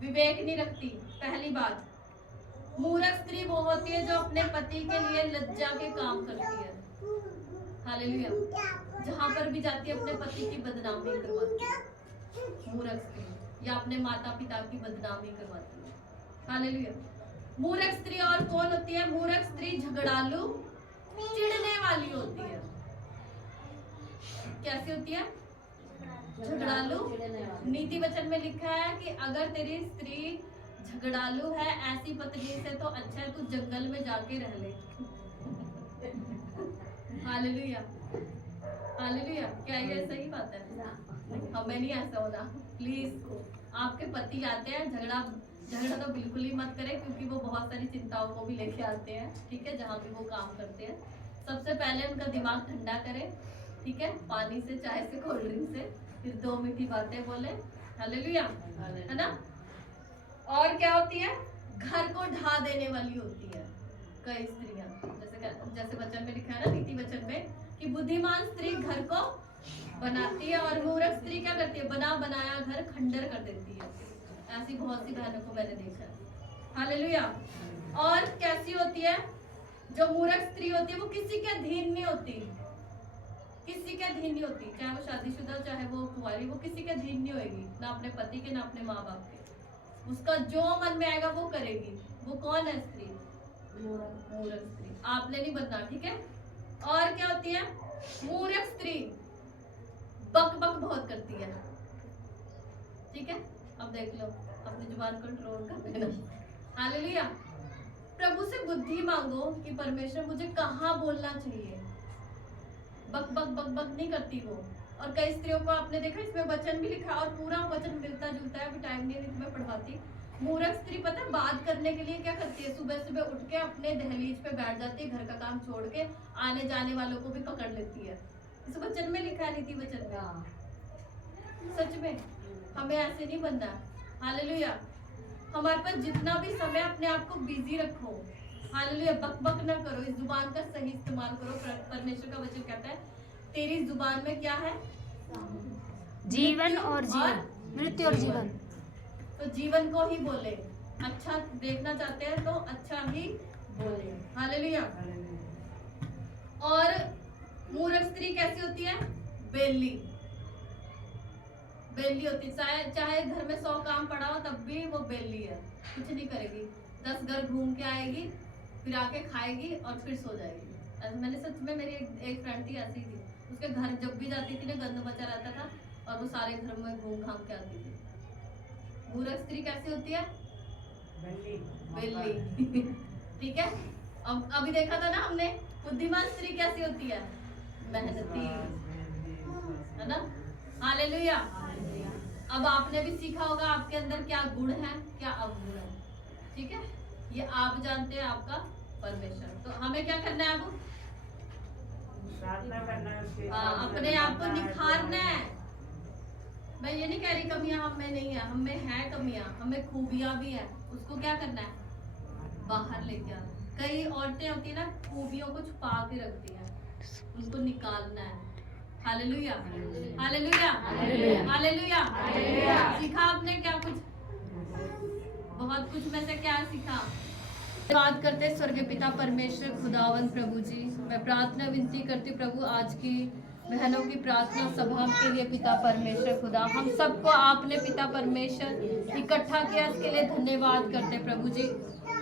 विवेक नहीं रखती। पहली बात, मूर्ख स्त्री वो होती है जो अपने पति के लिए लज्जा के काम करती है। हालेलुया, जहां पर भी जाती है अपने पति की बदनामी करवाती है मूर्ख स्त्री, या अपने माता पिता की बदनामी करवाती है। हालेलुया। मूर्ख स्त्री और कौन होती है? मूर्ख स्त्री झगड़ालू, चिढ़ने वाली होती है। कैसी होती है? झगड़ालू। नीति वचन में लिखा है कि अगर तेरी स्त्री झगड़ालू है, ऐसी पत्नी से तो अच्छा है तू जंगल में जाके रह ले। Hallelujah, hallelujah. क्या ये सही बात है? हमें नहीं ऐसा होना प्लीज। आपके पति आते हैं, झगड़ा तो बिल्कुल ही मत करें, क्योंकि वो बहुत सारी चिंताओं को भी लेके आते हैं, ठीक है? जहाँ भी वो काम करते हैं, सबसे पहले उनका दिमाग ठंडा करें, ठीक है? पानी से, चाय से, कोल्ड ड्रिंक से, फिर 2 मीठी बातें बोले। हालेलुया, है ना। और क्या होती है? घर को ढा देने वाली होती है कई स्त्रियां, जैसे वचन में लिखा है ना, नीति वचन में, कि बुद्धिमान स्त्री घर को बनाती है और मूर्ख स्त्री क्या करती है? बना बनाया घर खंडर कर देती है। ऐसी बहुत सी बहनों को मैंने देखा है। हालेलुया। और कैसी होती है? जो मूर्ख स्त्री होती है वो किसी के अधीन नहीं होती, किसी के अधीन नहीं होती, चाहे वो शादीशुदा चाहे वो कुंवारी, वो किसी के अधीन नहीं होगी, ना अपने पति के ना अपने माँ बाप के। उसका जो मन में आएगा वो करेगी। वो कौन है स्त्री? मूर्ख स्त्री। आपने नहीं बनना, ठीक है? और क्या होती है? मूर्ख स्त्री बक बक बहुत करती है, ठीक है? अब देख लो, अपनी जुबान कंट्रोल कर लेना। हालेलुया। प्रभु से बुद्धि मांगो कि परमेश्वर मुझे कहाँ बोलना चाहिए। बक बक बक बक नहीं करती वो। और कई स्त्रियों को आपने देखा, इसमें वचन भी लिखा और पूरा वचन मिलता जुलता है, अभी टाइम नहीं है मैं पढ़वाती। मूर्ख स्त्री पता है बात करने के लिए क्या करती है? सुबह सुबह उठ के अपने दहलीज पे बैठ जाती है, घर का काम छोड़ के आने जाने वालों को भी पकड़ लेती है। इस वचन में लिखा है, नीति वचन में। सच में हमें ऐसे नहीं बनना। हालेलुया। हमारे पास जितना भी समय, अपने आप को बिजी रखो। हालेलुया। बक बक ना करो, इस जुबान का सही इस्तेमाल करो। परमेश्वर का वचन कहता है तेरी जुबान में क्या है? जीवन और जीवन, मृत्यु और जीवन। तो जीवन को ही बोले। अच्छा देखना चाहते हैं तो अच्छा ही बोले। हालेलुया। और मूर्ख स्त्री कैसी होती है? बेली, बेली होती। चाहे घर में 100 काम पड़ा हो तब भी वो बेली है, कुछ नहीं करेगी। 10 घर घूम के आएगी, फिर आके खाएगी और फिर सो जाएगी। मैंने सच में, मेरी एक फ्रेंड थी ऐसी थी, उसके घर जब भी जाती थी ना गंद मचा रहता था और वो सारे घर में घूम घाम के आती थी। मूर्ख स्त्री कैसी होती है? बेली। ठीक है। अब अभी देखा था ना हमने, बुद्धिमान स्त्री कैसी होती है? मेहनती, है ना। हालेलुया। अब आपने भी सीखा होगा आपके अंदर क्या गुण है, क्या अवगुण है, ठीक है? ये आप जानते हैं, आपका परमेश्वर। तो हमें क्या करना है? अब अपने आप को निखारना है। मैं ये नहीं कह रही कमियां हम में नहीं है, हम में है कमियां, हमें खूबियां भी है। उसको क्या करना है? बाहर लेके आना। कई औरतें होती है ना, खूबियों को छुपा के रखती हैं, उनको निकालना है। Hallelujah, hallelujah, hallelujah. सीखा आपने क्या कुछ? बहुत कुछ में से क्या सीखा? बात करते स्वर्गीय पिता परमेश्वर खुदावन प्रभु जी, मैं प्रार्थना विनती करती प्रभु आज की बहनों की प्रार्थना सभा के लिए पिता परमेश्वर खुदा, हम सबको आपने पिता परमेश्वर इकट्ठा किया, इसके लिए धन्यवाद करते प्रभु जी।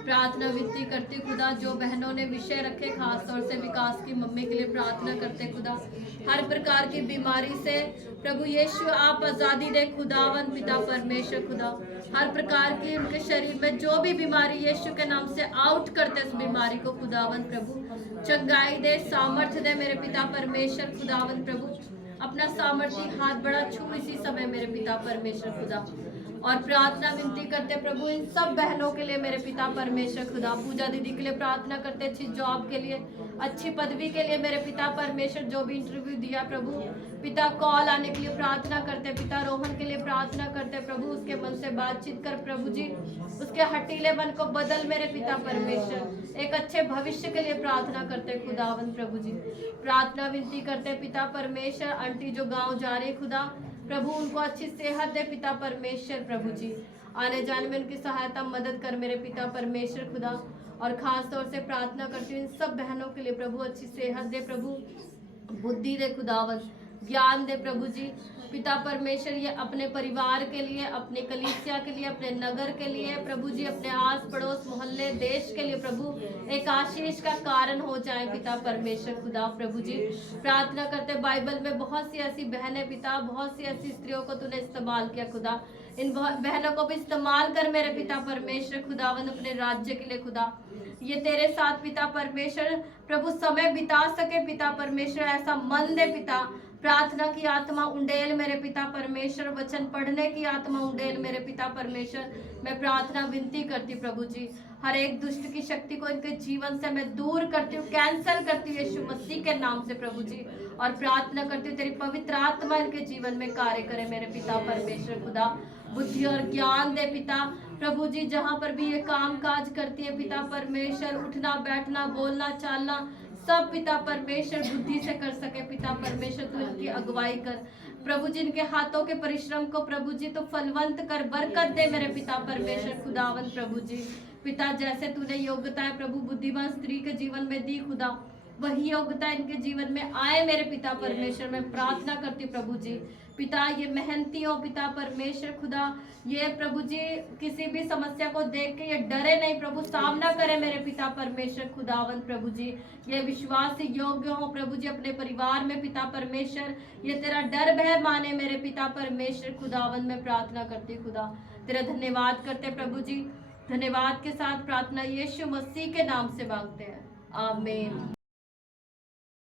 प्रार्थना विनती करती खुदा, जो बहनों ने विषय रखे खास तौर से विकास की मम्मी के लिए प्रार्थना करते खुदा, हर प्रकार की बीमारी से प्रभु यीशु आप आज़ादी दे खुदावन पिता परमेश्वर खुदा, हर प्रकार की उनके शरीर में जो भी बीमारी यीशु के नाम से आउट करते उस बीमारी को खुदावन प्रभु चंगाई दे, सामर्थ्य दे मेरे पिता परमेश्वर खुदावन प्रभु, अपना सामर्थ्य हाथ बड़ा छू इसी समय मेरे पिता परमेश्वर खुदा। और प्रार्थना विनती करते प्रभु इन सब बहनों के लिए मेरे पिता परमेश्वर खुदा, पूजा दीदी के लिए प्रार्थना करते, अच्छी जॉब के लिए, अच्छी पदवी के लिए मेरे पिता परमेश्वर, जो भी इंटरव्यू दिया प्रभु पिता, कॉल आने के लिए प्रार्थना करते पिता, रोहन के लिए प्रार्थना करते प्रभु, उसके मन से बातचीत कर प्रभु जी, उसके हटीले मन को बदल मेरे पिता परमेश्वर, एक अच्छे भविष्य के लिए प्रार्थना करते खुदावन प्रभु जी। प्रार्थना विनती करते पिता परमेश्वर, आंटी जो गाँव जा रही खुदा प्रभु, उनको अच्छी सेहत दे पिता परमेश्वर प्रभु जी, आने जाने में उनकी सहायता मदद कर मेरे पिता परमेश्वर खुदा। और खास तौर से प्रार्थना करती हूँ इन सब बहनों के लिए प्रभु, अच्छी सेहत दे प्रभु, बुद्धि दे खुदावन, ज्ञान दे प्रभु जी पिता परमेश्वर, ये अपने परिवार के लिए, अपने कलीसिया के लिए, अपने नगर के लिए प्रभु जी, अपने आस पड़ोस मोहल्ले देश के लिए प्रभु एक आशीष का कारण हो जाए पिता परमेश्वर खुदा प्रभु जी। प्रार्थना करते बाइबल में बहुत सी ऐसी बहनें पिता, बहुत सी ऐसी स्त्रियों को तूने इस्तेमाल किया खुदा, इन बहनों को भी इस्तेमाल कर मेरे पिता परमेश्वर खुदावन, अपने राज्य के लिए खुदा, ये तेरे साथ पिता परमेश्वर प्रभु समय बिता सके पिता परमेश्वर, ऐसा मन दे पिता, प्रार्थना की आत्मा उंडेल मेरे पिता परमेश्वर, वचन पढ़ने की आत्मा उंडेल मेरे पिता परमेश्वर। मैं प्रार्थना विनती करती प्रभु जी, हर एक दुष्ट की शक्ति को इनके जीवन से मैं दूर करती हूँ, कैंसल करती हूँ यीशु मसीह के नाम से प्रभु जी। और प्रार्थना करती हूँ तेरी पवित्र आत्मा इनके जीवन में कार्य करे मेरे पिता परमेश्वर खुदा, बुद्धि और ज्ञान दे पिता प्रभु जी, जहाँ पर भी ये काम काज करती है पिता परमेश्वर, उठना बैठना बोलना चालना सब पिता परमेश्वर बुद्धि से कर सके पिता परमेश्वर, तू इनकी अगुवाई कर प्रभु जी, इनके हाथों के परिश्रम को प्रभु जी तो फलवंत कर, बरकत दे मेरे पिता परमेश्वर खुदावन प्रभु जी। पिता जैसे तूने योग्यता है प्रभु बुद्धिमान स्त्री के जीवन में दी खुदा, वही योग्यता इनके जीवन में आए मेरे पिता परमेश्वर। मैं प्रार्थना करती प्रभु जी पिता, ये मेहनती हो पिता परमेश्वर खुदा, ये प्रभु जी किसी भी समस्या को देख के ये डरे नहीं प्रभु, सामना करे मेरे पिता परमेश्वर खुदावन प्रभु जी, ये विश्वास योग्य हो प्रभु जी अपने परिवार में पिता परमेश्वर, ये तेरा डर भय माने मेरे पिता परमेश्वर खुदावन। मैं प्रार्थना करती खुदा, तेरा धन्यवाद करते प्रभु जी, धन्यवाद के साथ प्रार्थना यीशु मसीह के नाम से मांगते हैं, आमीन।